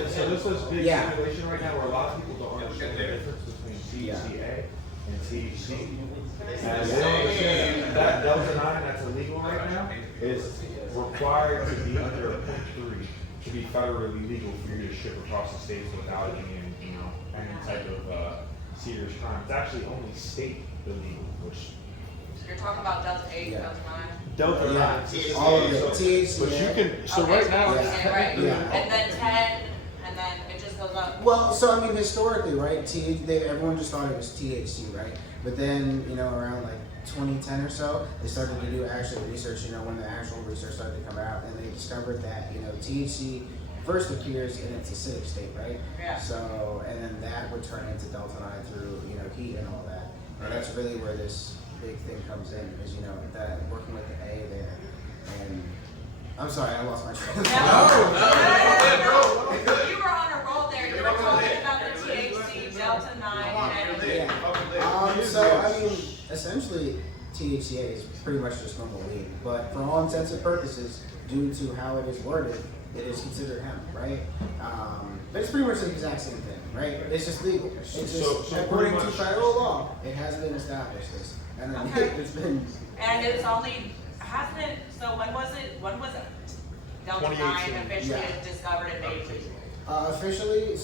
So this is big situation right now where a lot of people don't understand the difference between THCA and THC. And they don't understand that delta-9 that's illegal right now is required to be under 0.3 to be federally legal for you to ship across the states without being, you know, any type of serious crime. It's actually only state illegal, which You're talking about Delta 8, Delta 9? Delta-9. All of it. THC. But you can, so Okay, right now, right. And then 10, and then it just goes up. Well, so I mean, historically, right? Everyone just thought it was THC, right? But then, you know, around like 2010 or so, they started to do actual research. You know, when the actual research started to come out, and they discovered that, you know, THC first appears in its acidic state, right? Yeah. So, and then that would turn into delta-9 through, you know, heat and all that. And that's really where this big thing comes in, is, you know, that working with the A there. And I'm sorry, I lost my train of thought. No. You were on a roll there. You were talking about the THC, Delta 9, and So, I mean, essentially, THCA is pretty much just normal weed. But for all intents and purposes, due to how it is worded, it is considered hemp, right? But it's pretty much the exact same thing, right? It's just legal. It's just, according to federal law, it has been established. And it's been... And it's only, hasn't it, so when was it Delta 9 officially discovered and made legal? Officially,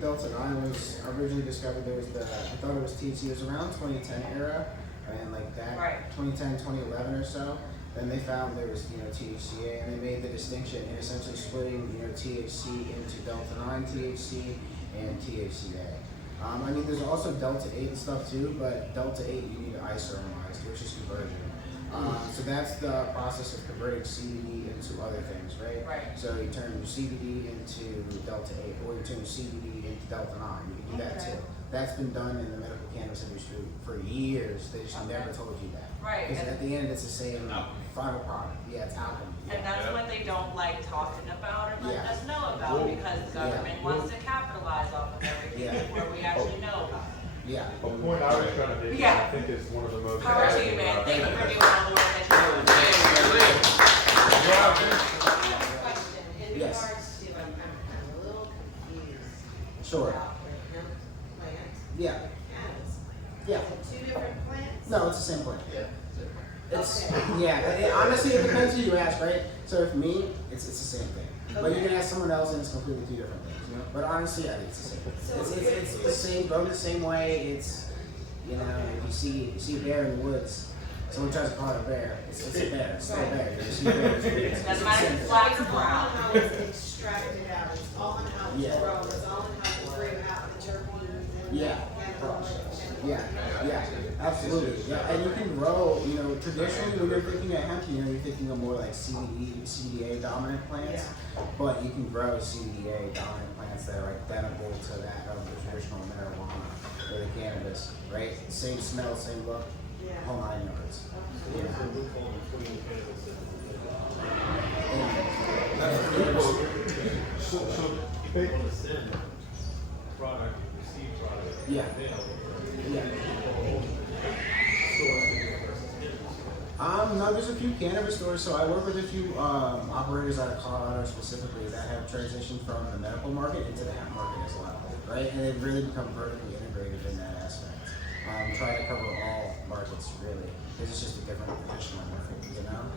Delta-9 was originally discovered. There was I thought it was THC. It was around 2010 era, and like that, 2010, 2011 or so. Then they found there was, you know, THCA, and they made the distinction in essentially splitting, you know, THC into Delta-9 THC and THCA. I mean, there's also Delta-8 and stuff too, but Delta-8 you need isomerized, which is conversion. So that's the process of converting CBD into other things, right? So you turn CBD into Delta-8, or you turn CBD into Delta-9. You can do that too. That's been done in the medical cannabis industry for years. They just never told you that. Right. Because at the end, it's the same final product. Yeah, it's alchemy. And that's what they don't like talking about or letting us know about, because the government wants to capitalize off of everything before we actually know about it. Yeah. A point I was trying to make, I think is one of the most... Power to you, man. Thank you for doing all the work that you're doing. Question, in regards to, I'm a little confused. Sure. About the hemp plant. Yeah. Cannabis. Yeah. Is it two different plants? No, it's the same plant. It's Okay. honestly, it depends who you ask, right? So for me, it's the same thing. But you can ask someone else, and it's completely two different things. You know? But honestly, I think it's the same. It's the same, grown the same way. It's, you know, if you see a bear in the woods, someone tries to call it a bear. It's a bear. It's still a bear. You see a bear. Doesn't matter if it's black or brown. All in how it's extracted out. It's all in how it's grown. It's all in how you bring out the terpenes and Yeah, absolutely. Absolutely, yeah, and you can grow, you know, traditionally when you're thinking of hemp, you know, you're thinking of more like CDA dominant plants, but you can grow CDA dominant plants that are identical to that of the traditional marijuana or the cannabis, right? Same smell, same look, whole 9 yards. Yeah. No, there's a few cannabis stores. So I work with a few operators out of Colorado specifically that have transitioned from the medical market into the hemp market as well, right? And they've really become vertically integrated in that aspect. Try to cover all markets really. It's just a different traditional market, you know?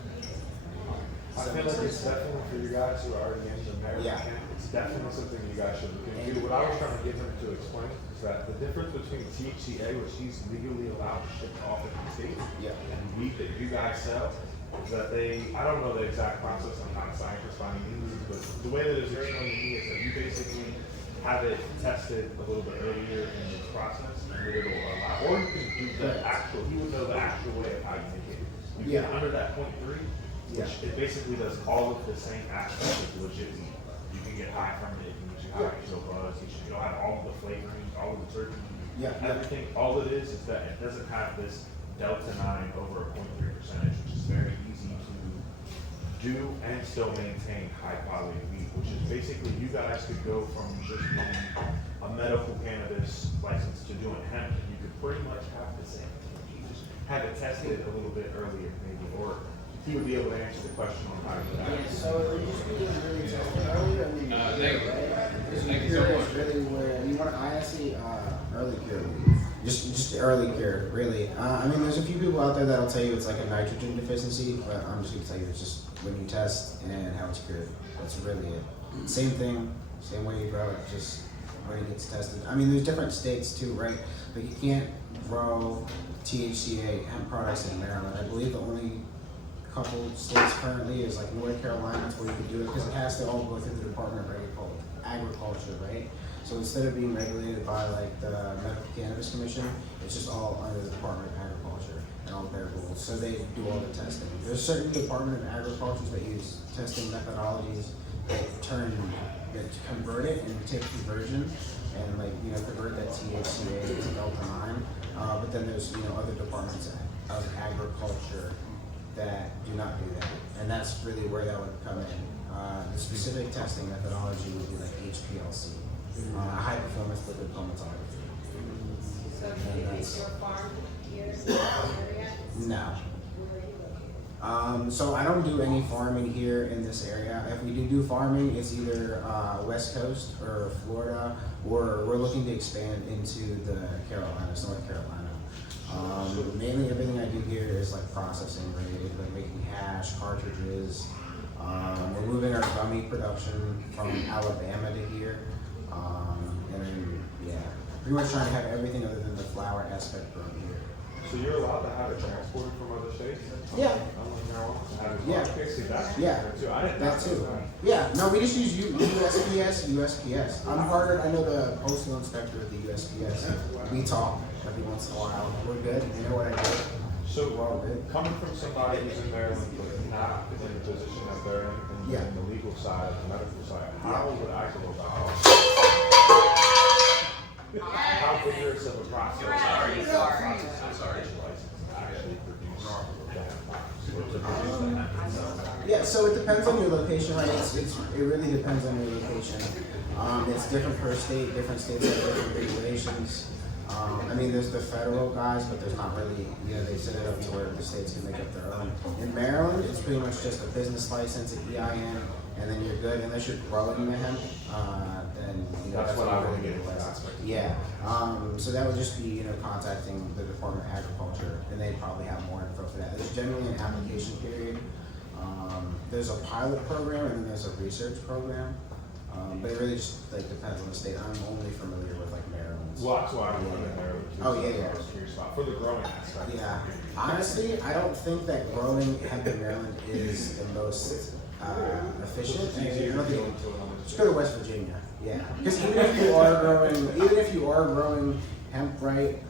I feel like it's definitely for you guys who are already in the American camp, it's definitely something you guys should look into. What I was trying to get him to explain is that the difference between THCA, which he's legally allowed to ship off of the state, and weed that you guys sell, is that I don't know the exact process, I'm not a scientist by any means, but the way that it's explained to me is that you basically have it tested a little bit earlier in this process, and it'll allow, or you can do the actual, he would know the actual way of how you make it. You get under that 0.3, which it basically does all of the same aspects of legit weed. You can get high from it, you can get high, you buzz, you'll have all of the flavorings, all of the terpenes, everything. All it is that it doesn't have this delta 9 over a 0.3 percentage, which is very easy to do and still maintain high quality weed, which is basically you guys could go from just doing a medical cannabis license to doing hemp. You could pretty much have the same thing. You just have it tested a little bit earlier, maybe, or he would be able to answer the question on how to do that. Yeah, so it used to be really tested earlier, and then right? Cure is really where you want to, I see early cure. Just early cure, really. I mean, there's a few people out there that'll tell you it's like a nitrogen deficiency, but I'm just gonna tell you it's just when you test and how it's cured. That's really it. Same thing, same way you grow it, just when it gets tested. I mean, there's different states too, right? But you can't grow THCA hemp products in Maryland. I believe the only couple states currently is like North Carolina, that's where you can do it because it has to all go through the Department of Agriculture, right? So instead of being regulated by like the Medical Cannabis Commission, it's just all under the Department of Agriculture and all their rules. So they do all the testing. There's certain Department of Agriculture that use testing methodologies that convert it and take conversion and like, you know, convert that THCA to delta 9. But then there's, you know, other departments of agriculture that do not do that, and that's really where that would come in. The specific testing methodology would be like HPLC, high performance liquid chromatography. So is your farm here in the area? No. So I don't do any farming here in this area. If we do farming, it's either West Coast or Florida, or we're looking to expand into the Carolinas, North Carolina. Mainly everything I do here is like processing related, like making hash, cartridges. We're moving our gummy production from Alabama to here. And then, yeah, pretty much trying to have everything other than the flower aspect grown here. So you're allowed to have it transported from other states? Yeah. Yeah. That too. Yeah. No, we just use USPS. I'm Harvard. I know the postal inspector at the USPS. We talk every once in a while. We're good. You know what I do. So coming from somebody who's in Maryland but not in the position that they're in the legal side, the medical side, how would I go about it? How vigorous of a process Yeah, so it depends on your location, right? It really depends on your location. It's different per state. Different states have different regulations. I mean, there's the federal guys, but there's not really, you know, they set it up to where the states can make up their own. In Maryland, it's pretty much just a business license, an EIN, and then you're good. Unless you're growing the hemp, then, you know, that's what I would get a license. Yeah. So that would just be, you know, contacting the Department of Agriculture, and they'd probably have more info for that. There's generally an application period. There's a pilot program, and then there's a research program. But it really just like depends on the state. I'm only familiar with like Maryland. Well, that's why I'm in Maryland. Oh yeah. I was curious about for the growing aspect. Yeah. Honestly, I don't think that growing hemp in Maryland is the most efficient. Just go to West Virginia. Yeah. Because even if you are growing hemp right,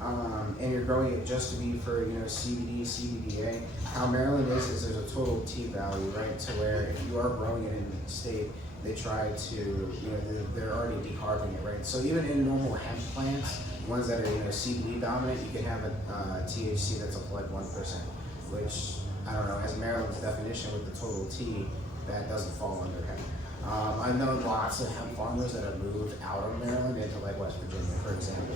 and you're growing it just to be for, you know, CBD, CBDA, how Maryland is there's a total T value, right? To where if you are growing it in the state, they try to, you know, they're already decarbing it, right? So even in normal hemp plants, ones that are, you know, CBD dominant, you can have a THC that's up like 1%, which, I don't know, as Maryland's definition with the total T, that doesn't fall under hemp. I've known lots of hemp farmers that have moved out of Maryland into like West Virginia, for example,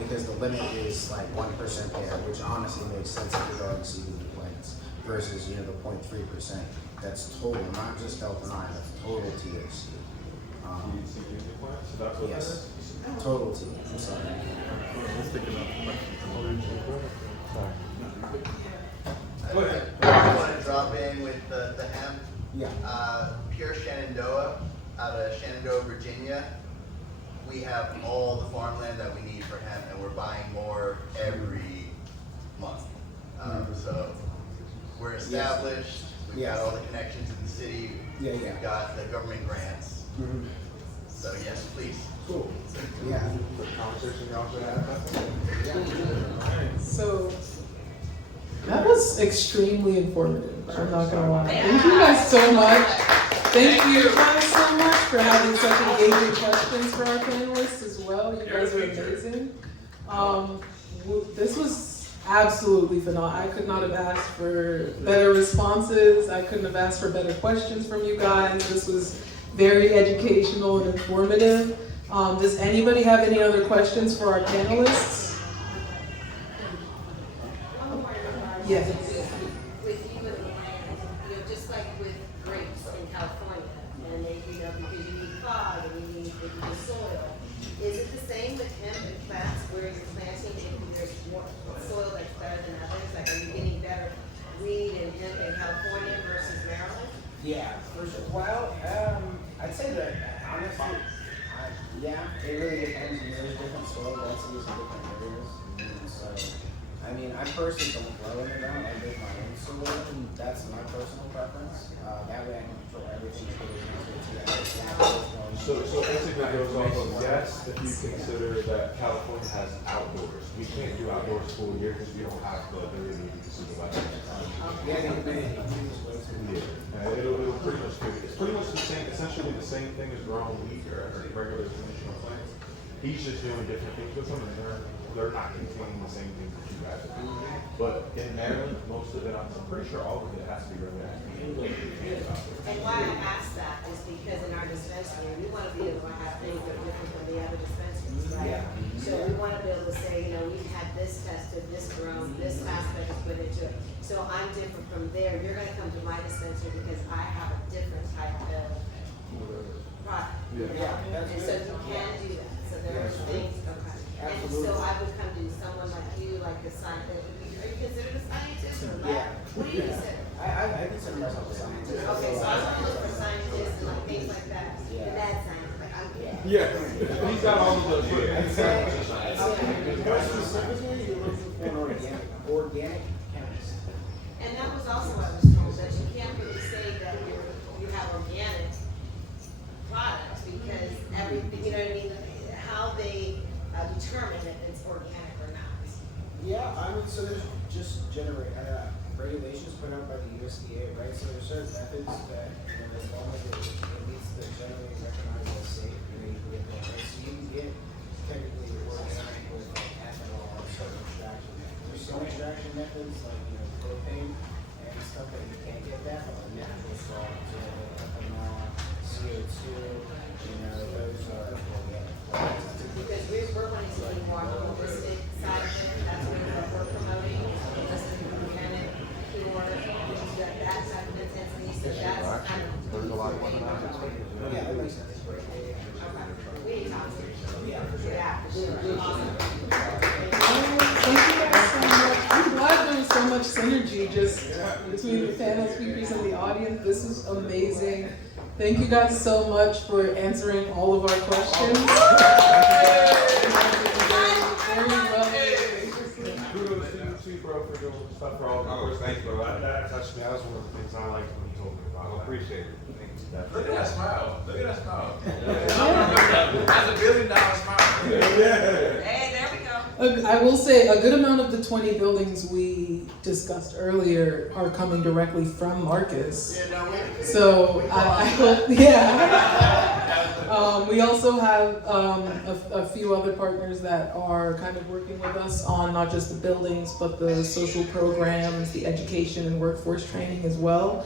because the limit is like 1% there, which honestly makes sense if you're growing CBD plants versus, you know, the 0.3%. That's total, not just Delta 9, that's total THC. Yes, total T. I'm sorry. I want to drop in with the hemp. Yeah. Pure Shenandoah, out of Shenandoah, Virginia. We have all the farmland that we need for hemp, and we're buying more every month. So we're established. We've got all the connections in the city. Yeah, yeah. We've got the government grants. So yes, please. Cool. Yeah. So that was extremely informative. I'm not gonna lie. Thank you guys so much. Thank you guys so much for having such engaging questions for our panelists as well. You guys are amazing. This was absolutely phenomenal. I could not have asked for better responses. I couldn't have asked for better questions from you guys. This was very educational and informative. Does anybody have any other questions for our panelists? Yes. With you and you know, just like with grapes in California, and they, you know, because you need fog and you need the soil. Is it the same with hemp and plants where you're planting and there's more soil that's better than others? Like, are you getting better weed in hemp in California versus Maryland? Yeah, for sure. Well, I'd say that honestly, yeah, it really depends. You know, there's different soil densities in different areas, and so I mean, I personally don't grow in the ground. I make my own soil, and that's my personal preference. That way, I can control everything that goes into it. So basically it goes off of yes, if you consider that California has outdoors. We can't do outdoors full year because we don't have the ability to see the weather. It'll pretty much do. It's pretty much the same, essentially the same thing as growing wheat or regular traditional plants. He's just doing different things with them, and they're not containing the same things that you guys are doing. But in Maryland, most of it, I'm pretty sure all of it has to be regulated. And why I ask that is because in our dispensary, we want to be able to have things that are different from the other dispensaries, right? So we want to be able to say, you know, we've had this tested, this grown, this aspect is put into it. So I'm different from there. You're going to come to my dispensary because I have a different type of product. And so you can do that. So there are things, okay. And so I would come to someone like you, like a scientist. Are you considered a scientist or lab? What do you consider? I consider myself a scientist. Okay, so I want to look for scientists and like things like that. The mad science, like I'm He's got all of those. I'd say more specifically, you're looking for an organic chemist. And that was also what I was told, that you can't really say that you have organic products because everything, you know what I mean? How they determine if it's organic or not. Yeah, I mean, so there's just regulations put out by the USDA, right? So there's certain methods that, you know, as long as it meets the generally recognized as safe, you know, you can get that. Right? So you can get technically organic with like ethanol or certain extraction methods. There's some extraction methods like, you know, propane and stuff that you can't get that, but like natural salt, ethanol, CO2, you know, those are organic. Because we're wanting to be more holistic side of it. That's what we're promoting. Holistic, organic, pure, that type of intensity. So that's kind of. There's a lot of women out there. Yeah, that makes sense. We need to talk to you. Yeah. Thank you guys so much. I'm glad there was so much synergy just between the panel speakers and the audience. This is amazing. Thank you guys so much for answering all of our questions. Very well. Kudos to you, bro, for doing stuff for all of us. Thanks, bro. That touched me. That was one of the things I liked when you told me about. I appreciate it. Look at that smile. Look at that smile. That's $1 billion smile. Yeah. Hey, there we go. I will say a good amount of the 20 buildings we discussed earlier are coming directly from Marcus. So I hope, we also have a few other partners that are kind of working with us on not just the buildings, but the social programs, the education and workforce training as well.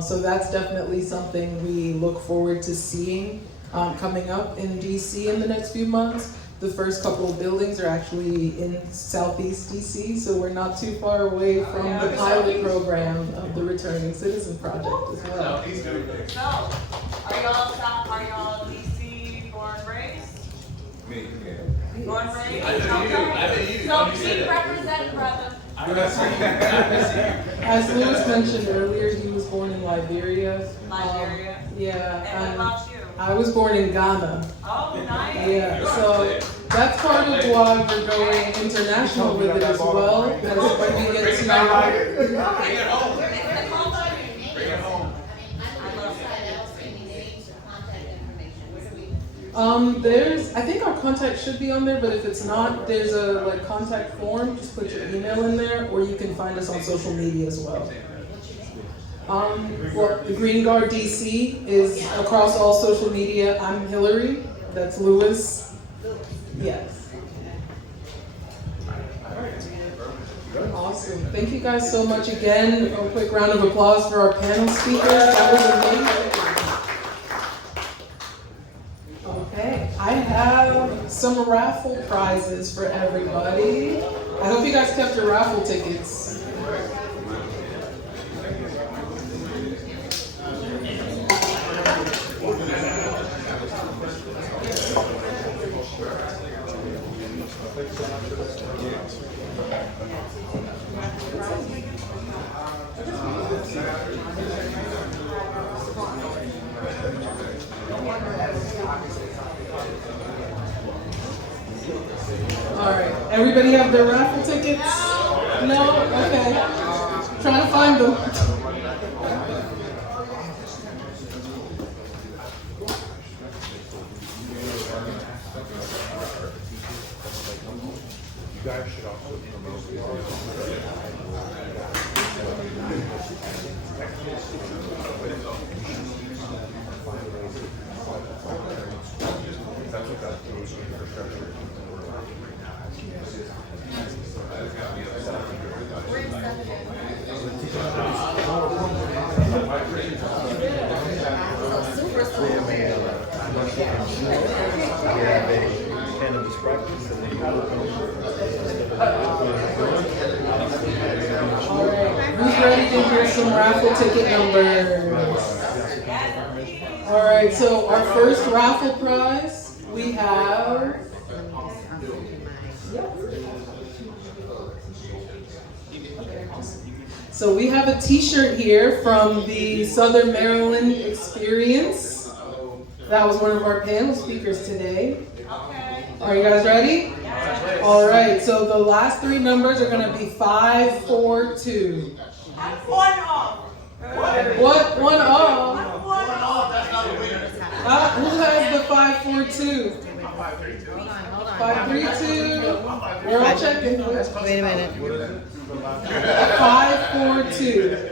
So that's definitely something we look forward to seeing coming up in DC in the next few months. The first couple of buildings are actually in Southeast DC, so we're not too far away from the pilot program of the Returning Citizen Project as well. So, are y'all DC born and raised? Me, yeah. Born and raised? I know you. So keep representing, brother. As Louis mentioned earlier, he was born in Liberia. Liberia? Yeah. And what about you? I was born in Ghana. Oh, nice. Yeah, so that's part of why we're going international with it as well, because when we get to... Bring it home. Bring it home. I think our contact should be on there, but if it's not, there's a contact form. Just put your email in there, or you can find us on social media as well. The GreenGaurd DC is across all social media. I'm Hillary. That's Louis. Yes. Awesome. Thank you guys so much again. A quick round of applause for our panel speakers. That was amazing. Okay, I have some raffle prizes for everybody. I hope you guys kept your raffle tickets. All right, everybody have their raffle tickets? No? Okay. Trying to find them. You guys should also promote that's what that infrastructure cannabis practice and then you All right, who's ready to hear some raffle ticket numbers? All right, so our first raffle prize, we have... So we have a t-shirt here from the Southern Maryland Experience. That was one of our panel speakers today. Are you guys ready? All right, so the last three numbers are going to be 542. One off. What? One off? One off. That's not a winner. Who has the 542? 532. We're all checking. Wait a minute. 542.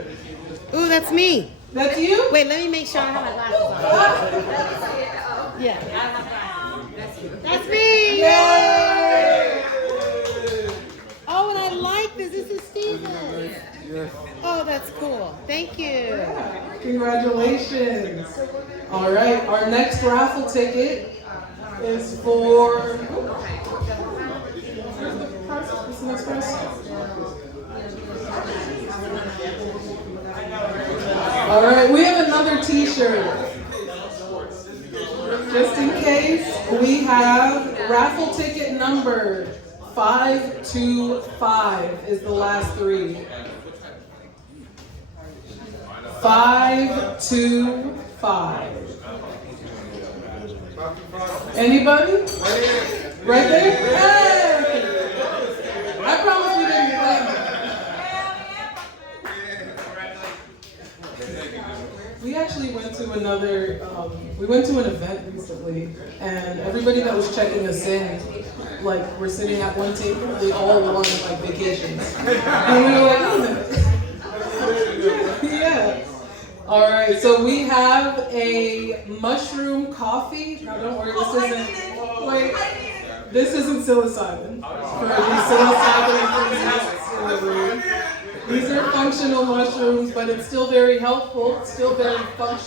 Ooh, that's me. That's you? Wait, let me make sure I have my glasses on. Yeah. That's me. Yay! Oh, and I like this. This is Steven. Oh, that's cool. Thank you. Congratulations. All right, our next raffle ticket is for... What's the next prize? All right, we have another t-shirt. Just in case, we have raffle ticket number 525 is the last three. 525. Anybody? Right there? Hey! I promise we didn't claim it. We actually went to another, we went to an event recently, and everybody that was checking us in, like, we're sitting at one table, they all wanted, like, vacations. And we were like, wait a minute. Yeah. All right, so we have a mushroom coffee. Now, don't worry, this isn't psilocybin. For the psilocybin enthusiasts in the room. These are functional mushrooms, but it's still very helpful. It's still very functional.